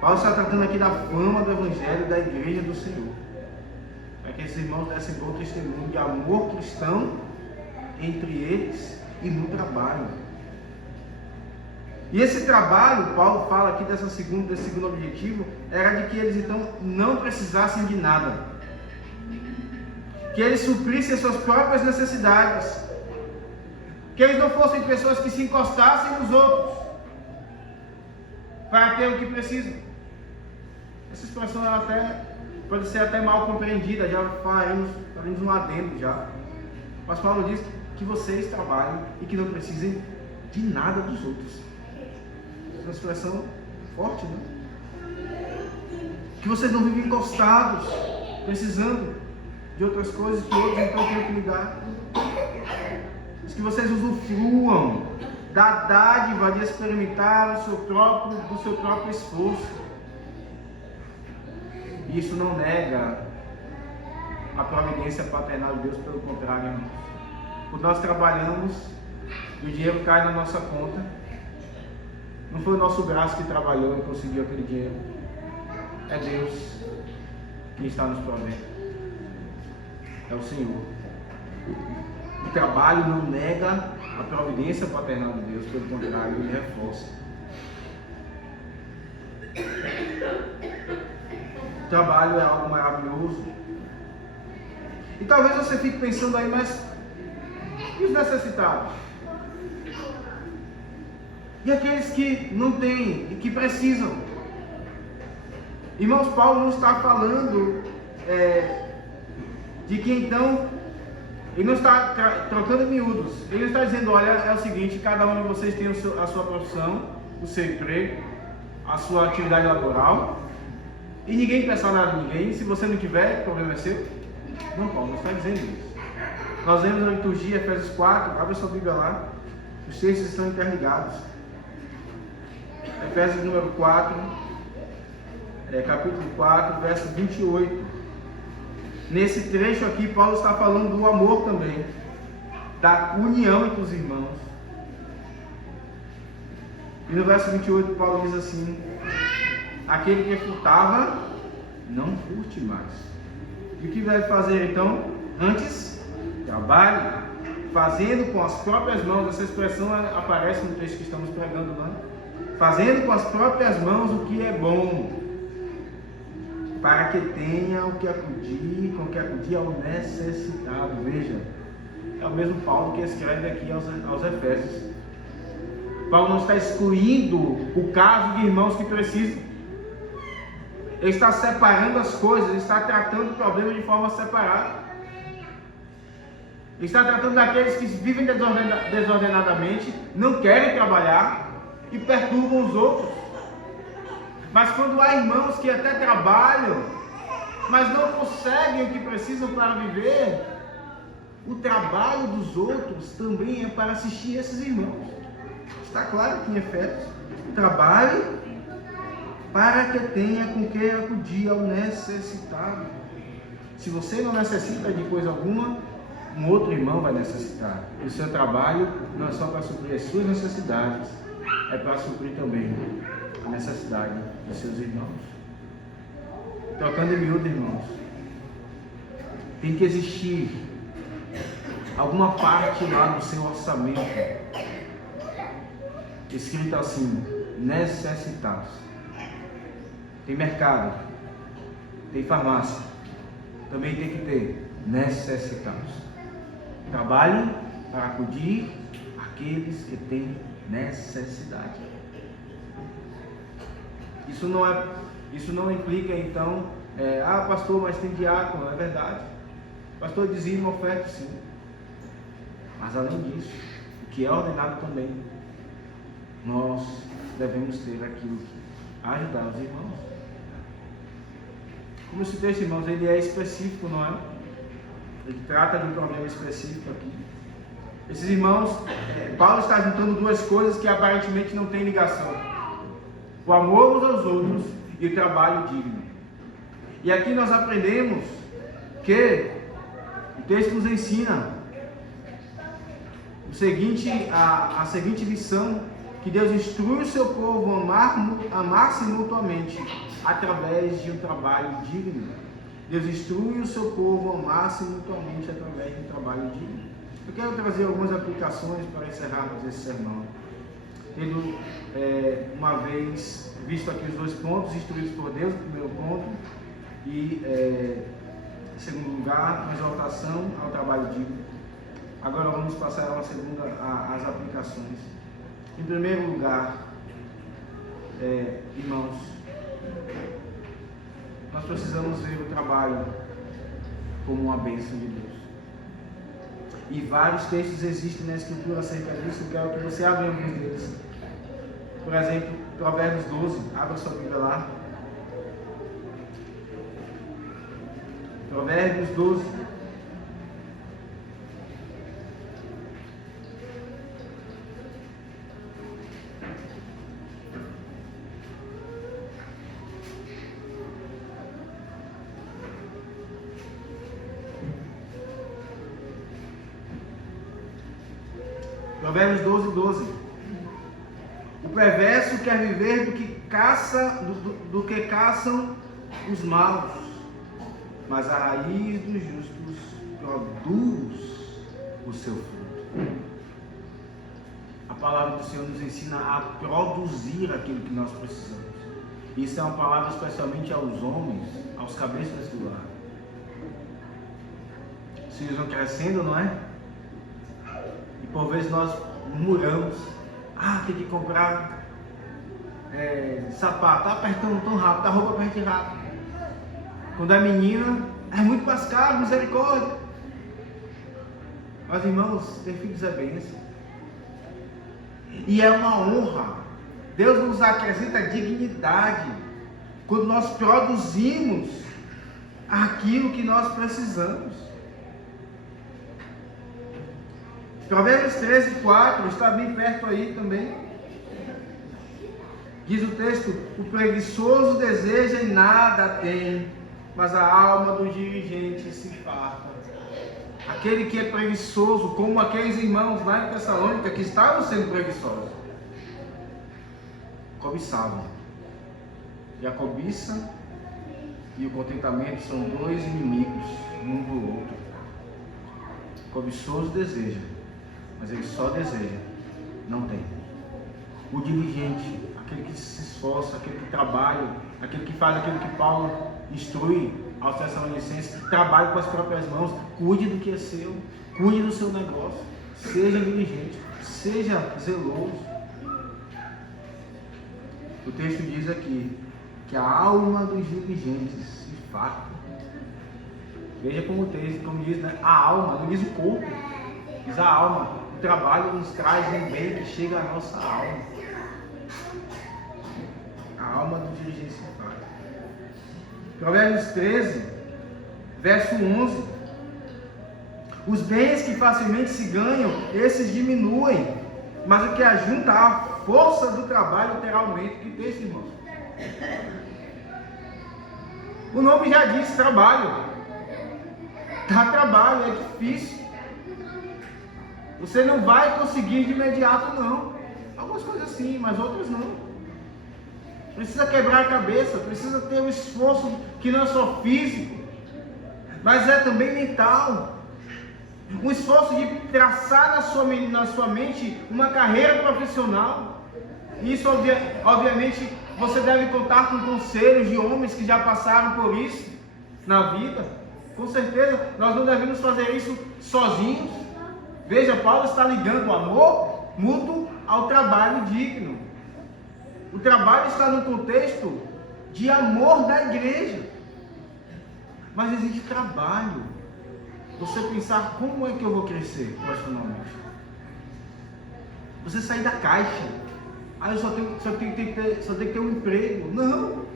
Paulo está tratando aqui da fama do Evangelho da igreja do Senhor, para que esses irmãos dessem bom testemunho de amor cristão entre eles e no trabalho. E esse trabalho, Paulo fala aqui desse segundo objetivo, era de que eles então não precisassem de nada, que eles suprissem as suas próprias necessidades, que eles não fossem pessoas que se encostassem nos outros para ter o que precisam. Essa expressão ela pode ser até mal compreendida, já faremos um adendo já. Mas Paulo diz que vocês trabalhem e que não precisem de nada dos outros. Essa é uma expressão forte, né? Que vocês não vivem encostados, precisando de outras coisas que outros então têm que lidar. Diz que vocês usufruam da dádiva de experimentar do seu próprio esforço. Isso não nega a providência paternal de Deus, pelo contrário, irmãos. Quando nós trabalhamos e o dinheiro cai na nossa conta, não foi o nosso braço que trabalhou e conseguiu aquele dinheiro. É Deus que está nos provendo. É o Senhor. O trabalho não nega a providência paternal de Deus, pelo contrário, ele reforça. O trabalho é algo maravilhoso. E talvez você fique pensando aí, mas e os necessitados? E aqueles que não têm e que precisam? Irmãos, Paulo não está falando de que então, ele não está trocando miúdos. Ele não está dizendo, olha, é o seguinte, cada um de vocês tem a sua profissão, o seu emprego, a sua atividade laboral, e ninguém peça nada de ninguém. Se você não tiver, o problema é seu. Não, Paulo não está dizendo isso. Nós lemos na liturgia, Efésios 4, abre sua Bíblia lá, os textos estão interligados. Efésios número 4, capítulo 4, verso 28. Nesse trecho aqui, Paulo está falando do amor também, da união entre os irmãos. E no verso 28, Paulo diz assim: aquele que furtava, não furte mais. E o que deve fazer então? Antes, trabalhe, fazendo com as próprias mãos. Essa expressão aparece no texto que estamos pregando lá. Fazendo com as próprias mãos o que é bom, para que tenha o que acudir, com que acudir ao necessitado. Veja, é o mesmo Paulo que escreve aqui aos Efésios. Paulo não está excluindo o caso de irmãos que precisam. Ele está separando as coisas, ele está tratando o problema de forma separada. Ele está tratando daqueles que vivem desordenadamente, não querem trabalhar e perturbam os outros. Mas quando há irmãos que até trabalham, mas não conseguem o que precisam para viver, o trabalho dos outros também é para assistir esses irmãos. Está claro aqui em Efésios. Trabalhe para que tenha com que acudir ao necessitado. Se você não necessita de coisa alguma, um outro irmão vai necessitar. O seu trabalho não é só para suprir as suas necessidades, é para suprir também a necessidade dos seus irmãos. Trocando em miúdo, irmãos, tem que existir alguma parte lá do seu orçamento escrito assim: necessitados. Tem mercado, tem farmácia, também tem que ter necessitados. Trabalhe para acudir àqueles que têm necessidade. Isso não implica então, pastor, mas tem diácono. É verdade, pastor, dizima, oferta, sim, mas além disso, o que é ordenado também, nós devemos ter aquilo que ajudar os irmãos. Como esse texto, irmãos, ele é específico, não é? Ele trata de um problema específico aqui. Esses irmãos, Paulo está juntando duas coisas que aparentemente não têm ligação: o amor uns aos outros e o trabalho digno. E aqui nós aprendemos que o texto nos ensina a seguinte lição: que Deus instrui o seu povo a amar-se mutuamente através de um trabalho digno. Deus instrui o seu povo a amar-se mutuamente através de um trabalho digno. Eu quero trazer algumas aplicações para encerrarmos esse sermão. Tendo uma vez visto aqui os dois pontos instruídos por Deus, o primeiro ponto, e em segundo lugar, uma exaltação ao trabalho digno. Agora vamos passar a segunda, as aplicações. Em primeiro lugar, irmãos, nós precisamos ver o trabalho como uma bênção de Deus. E vários textos existem na Escritura acerca disso. Eu quero que você abra alguns deles. Por exemplo, Provérbios 12. Abra sua Bíblia lá. Provérbios 12. Provérbios 12:12. O perverso quer viver do que caçam os maus, mas a raiz dos justos produz o seu fruto. A palavra do Senhor nos ensina a produzir aquilo que nós precisamos. Isso é uma palavra especialmente aos homens, aos cabeças do lar. Os filhos vão crescendo, não é? E por vezes nós murmuramos: tem que comprar sapato, tá apertando tão rápido, a roupa aperta rápido. Quando é menina, é muito mais caro, misericórdia. Mas irmãos, ter filhos é bênção. E é uma honra. Deus nos acrescenta dignidade quando nós produzimos aquilo que nós precisamos. Provérbios 13:4 está bem perto aí também. Diz o texto: o preguiçoso deseja e nada tem, mas a alma do diligente se farta. Aquele que é preguiçoso, como aqueles irmãos lá em Tessalônica que estavam sendo preguiçosos, cobiçavam. E a cobiça e o contentamento são dois inimigos um do outro. O cobiçoso deseja, mas ele só deseja, não tem. O diligente, aquele que se esforça, aquele que trabalha, aquele que faz aquilo que Paulo instrui aos Tessalonicenses, que trabalha com as próprias mãos, cuide do que é seu, cuide do seu negócio, seja diligente, seja zeloso. O texto diz aqui que a alma dos diligentes se farta. Veja como o texto, como diz, né? A alma, não diz o corpo, diz a alma. O trabalho nos traz um bem que chega à nossa alma. A alma do diligente se farta. Provérbios 13, verso 11. Os bens que facilmente se ganham, esses diminuem, mas o que ajunta a força do trabalho terá aumento. Que texto, irmãos? O nome já diz: trabalho. Dá trabalho, é difícil. Você não vai conseguir de imediato, não. Algumas coisas sim, mas outras não. Precisa quebrar a cabeça, precisa ter um esforço que não é só físico, mas é também mental. Um esforço de traçar na sua mente uma carreira profissional. Isso, obviamente, você deve contar com conselhos de homens que já passaram por isso na vida. Com certeza, nós não devemos fazer isso sozinhos. Veja, Paulo está ligando o amor mútuo ao trabalho digno. O trabalho está no contexto de amor da igreja. Mas existe trabalho. Você pensar: como é que eu vou crescer profissionalmente? Você sair da caixa. Eu só tenho que ter um emprego. Não.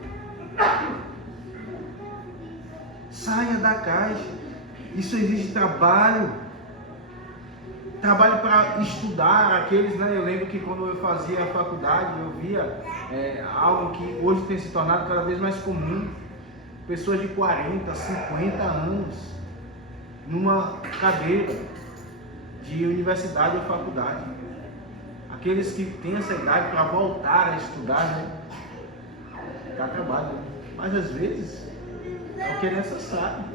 Saia da caixa. Isso exige trabalho. Trabalho para estudar. Aqueles, né? Eu lembro que quando eu fazia a faculdade, eu via algo que hoje tem se tornado cada vez mais comum. Pessoas de 40, 50 anos numa cadeira de universidade ou faculdade. Aqueles que têm essa idade para voltar a estudar, né? Dá trabalho. Mas às vezes é o que é necessário,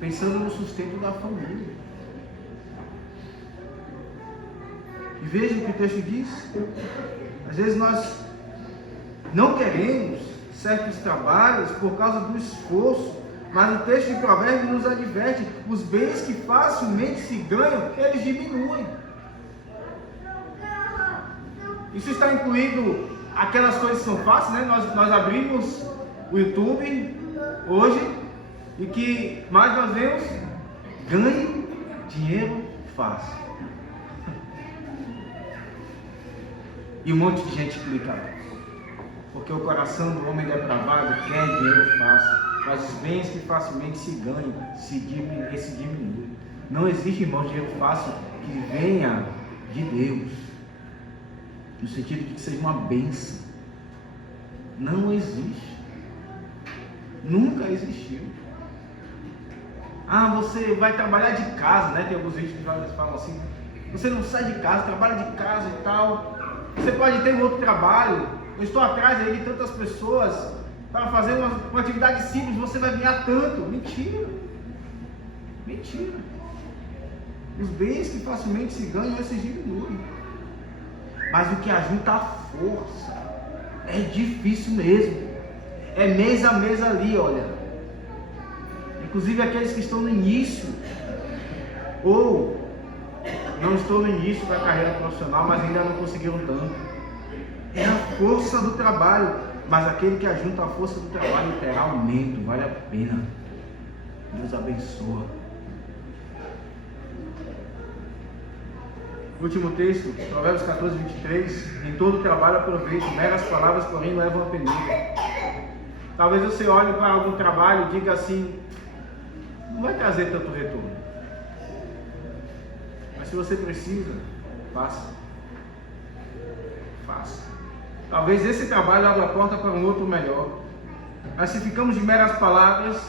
pensando no sustento da família. E veja o que o texto diz. Às vezes nós não queremos certos trabalhos por causa do esforço, mas o texto de Provérbios nos adverte: os bens que facilmente se ganham, eles diminuem. Isso está incluindo aquelas coisas que são fáceis, né? Nós abrimos o YouTube hoje e que mais nós vemos: ganhe dinheiro fácil. E um monte de gente clica lá. Porque o coração do homem depravado quer dinheiro fácil, mas os bens que facilmente se ganham, se diminuem. Não existe, irmão, dinheiro fácil que venha de Deus, no sentido de que seja uma bênção. Não existe. Nunca existiu. Você vai trabalhar de casa, né? Tem alguns vídeos que falam assim: Você não sai de casa, trabalha de casa e tal. Você pode ter um outro trabalho. Eu estou atrás aí de tantas pessoas para fazer uma atividade simples, você vai ganhar tanto. Mentira. Mentira. Os bens que facilmente se ganham, esses diminuem. Mas o que ajunta a força é difícil mesmo. É mês a mês ali, olha. Inclusive aqueles que estão no início, ou não estão no início da carreira profissional, mas ainda não conseguiram tanto. É a força do trabalho. Mas aquele que ajunta a força do trabalho terá aumento, vale a pena. Deus abençoa. Último texto, Provérbios 14, 23. Em todo trabalho aproveite, meras palavras, porém, levam a penúria. Talvez você olhe para algum trabalho e diga assim: não vai trazer tanto retorno. Mas se você precisa, faça. Faça. Talvez esse trabalho abra a porta para um outro melhor. Mas se ficamos de meras palavras,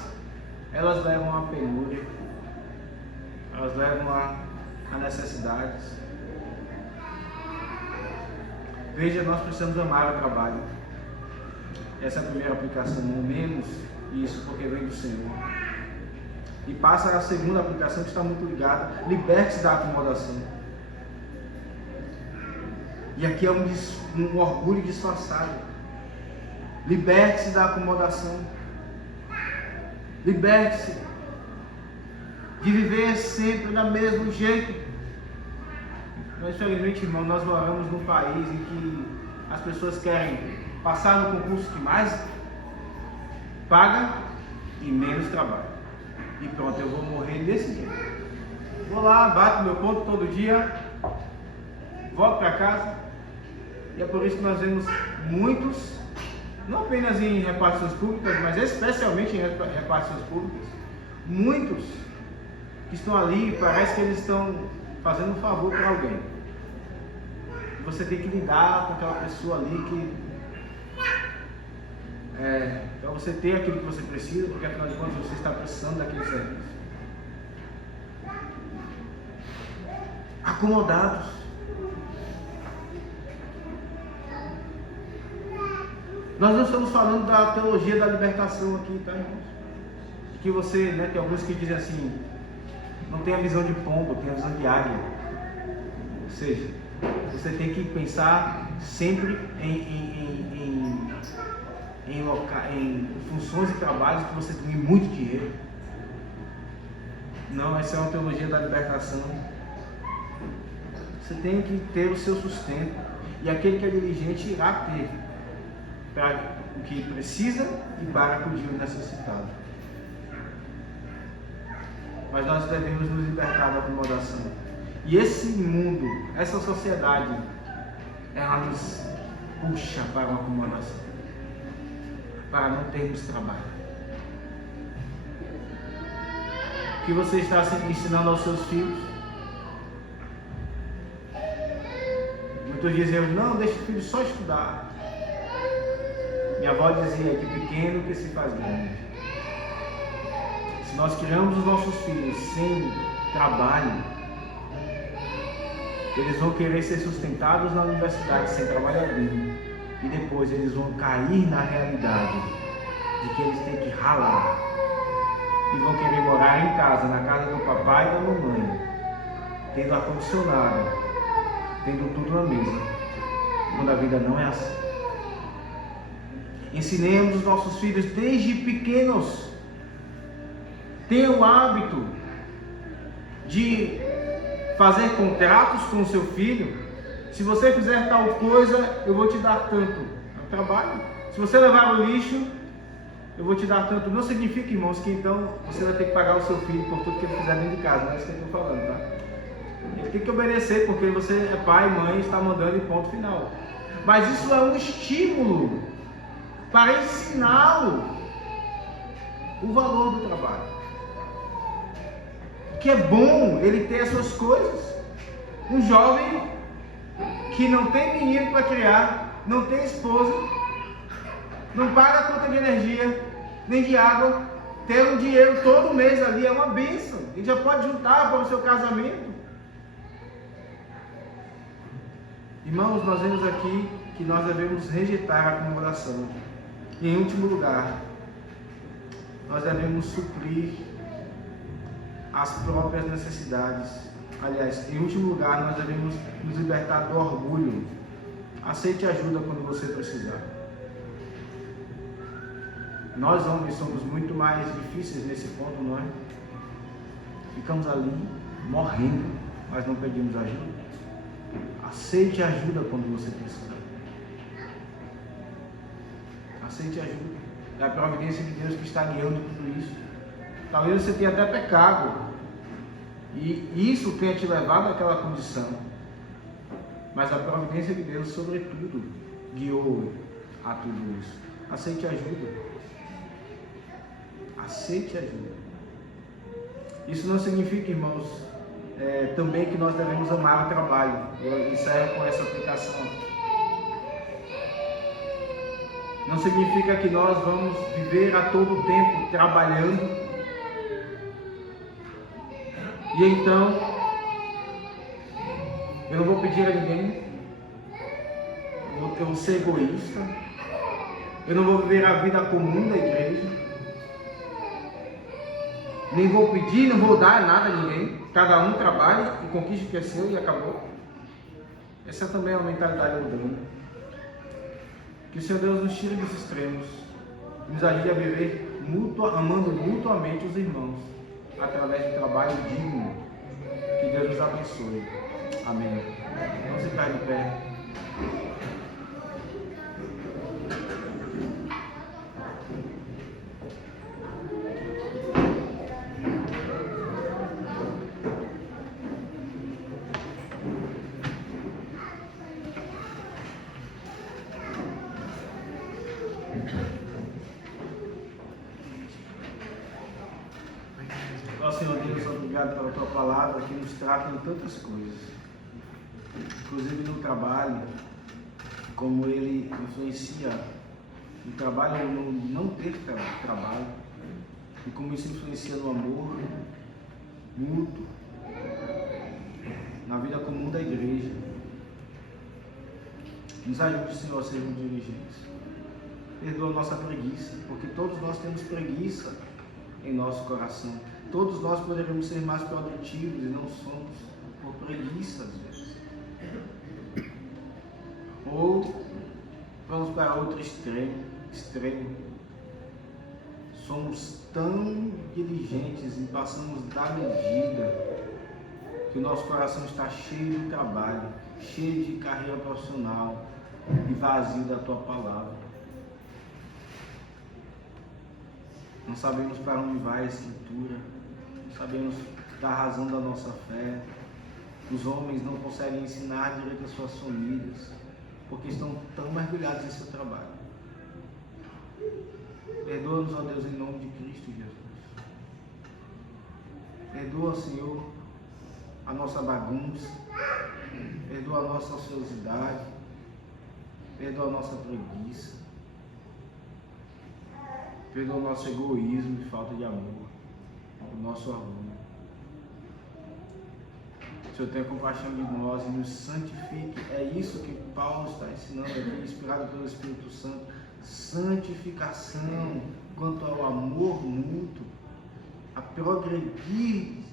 elas levam a penúria. Elas levam a necessidades. Veja, nós precisamos amar o trabalho. Essa é a primeira aplicação. Amemos isso porque vem do Senhor. E passa a segunda aplicação que está muito ligada. Liberte-se da acomodação. E aqui é um orgulho disfarçado. Liberte-se da acomodação. Liberte-se de viver sempre do mesmo jeito. Mas, infelizmente, irmão, nós moramos num país em que as pessoas querem passar no concurso que mais paga e menos trabalha. E pronto, eu vou morrer desse jeito. Vou lá, bato meu ponto todo dia, volto para casa. E é por isso que nós vemos muitos, não apenas em repartições públicas, mas especialmente em repartições públicas, muitos que estão ali, parece que eles estão fazendo um favor para alguém. Você tem que lidar com aquela pessoa ali que para você ter aquilo que você precisa, porque afinal de contas você está precisando daquele serviço. Acomodados. Nós não estamos falando da teologia da libertação aqui, tá, irmãos? Que você, tem alguns que dizem assim, não tem a visão de pombo, tem a visão de águia. Ou seja, você tem que pensar sempre em funções e trabalhos que você ganhe muito dinheiro. Não, essa é uma teologia da libertação. Você tem que ter o seu sustento. E aquele que é diligente irá ter para o que precisa e para acudir o necessitado. Mas nós devemos nos libertar da acomodação. E esse mundo, essa sociedade, ela nos puxa para uma acomodação, para não termos trabalho. O que você está ensinando aos seus filhos? Muitos dizem, não, deixa o filho só estudar. Minha avó dizia que pequeno que se faz grande. Se nós criamos os nossos filhos sem trabalho, eles vão querer ser sustentados na universidade sem trabalho algum. E depois eles vão cair na realidade de que eles têm que ralar. E vão querer morar em casa, na casa do papai e da mamãe, tendo ar-condicionado, tendo tudo na mesa, quando a vida não é assim. Ensinemos os nossos filhos desde pequenos. Tenha o hábito de fazer contratos com o seu filho. Se você fizer tal coisa, eu vou te dar tanto. É um trabalho. Se você levar o lixo, eu vou te dar tanto. Não significa, irmãos, que então você vai ter que pagar o seu filho por tudo que ele fizer dentro de casa. Não é isso que eu estou falando, tá? Ele tem que obedecer, porque você é pai, mãe, está mandando em ponto final. Mas isso é um estímulo para ensiná-lo o valor do trabalho. Que é bom ele ter essas coisas. Um jovem que não tem menino para criar, não tem esposa, não paga a conta de energia, nem de água, ter um dinheiro todo mês ali é uma bênção. Ele já pode juntar para o seu casamento. Irmãos, nós vemos aqui que nós devemos rejeitar a acomodação. E, em último lugar, nós devemos suprir as próprias necessidades. Aliás, em último lugar, nós devemos nos libertar do orgulho. Aceite ajuda quando você precisar. Nós, homens, somos muito mais difíceis nesse ponto, não é? Ficamos ali, morrendo, mas não pedimos ajuda. Aceite ajuda quando você precisar. Aceite ajuda. É a providência de Deus que está guiando tudo isso. Talvez você tenha até pecado e isso tenha te levado àquela condição. Mas a providência de Deus, sobretudo, guiou a tudo isso. Aceite ajuda. Aceite ajuda. Isso não significa, irmãos, também que nós devemos amar o trabalho. Eu encerro com essa aplicação. Não significa que nós vamos viver a todo tempo trabalhando e então eu não vou pedir a ninguém, eu vou ser egoísta, eu não vou viver a vida comum da igreja, nem vou pedir, não vou dar nada a ninguém, cada um trabalha e conquiste o que é seu e acabou. Essa também é uma mentalidade mudando. Que o Senhor Deus nos tire dos extremos, nos ajude a viver amando mutuamente os irmãos, através de trabalho digno. Que Deus nos abençoe. Amém. Vamos ficar de pé. Ó Senhor Deus, obrigado pela Tua palavra que nos trata em tantas coisas, inclusive no trabalho, como ele influencia no trabalho ou no não ter trabalho, e como isso influencia no amor mútuo, na vida comum da igreja. Nos ajude, Senhor, a sermos diligentes. Perdoa a nossa preguiça, porque todos nós temos preguiça em nosso coração. Todos nós poderíamos ser mais produtivos e não somos, por preguiça às vezes. Ou vamos para outro extremo. Somos tão diligentes e passamos da medida que o nosso coração está cheio de trabalho, cheio de carreira profissional e vazio da Tua palavra. Não sabemos para onde vai a Escritura, não sabemos da razão da nossa fé. Os homens não conseguem ensinar direito às suas famílias, porque estão tão mergulhados em seu trabalho. Perdoa-nos, ó Deus, em nome de Cristo Jesus. Perdoa, Senhor, a nossa bagunça, perdoa a nossa ociosidade, perdoa a nossa preguiça, perdoa o nosso egoísmo e falta de amor, o nosso orgulho. O Senhor tenha compaixão de nós e nos santifique. É isso que Paulo está ensinando aqui, inspirado pelo Espírito Santo. Santificação quanto ao amor mútuo, a progredir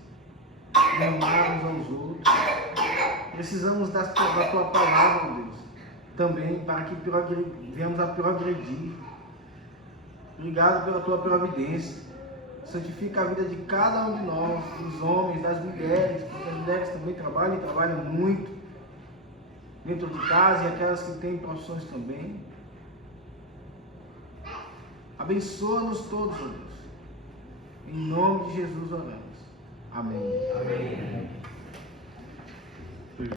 em amar uns aos outros. Precisamos da Tua palavra, Deus, também para que venhamos a progredir. Obrigado pela Tua providência. Santifica a vida de cada um de nós, dos homens, das mulheres, porque as mulheres também trabalham e trabalham muito dentro de casa, e aquelas que têm profissões também. Abençoa-nos todos, ó Deus. Em nome de Jesus oramos. Amém. Amém.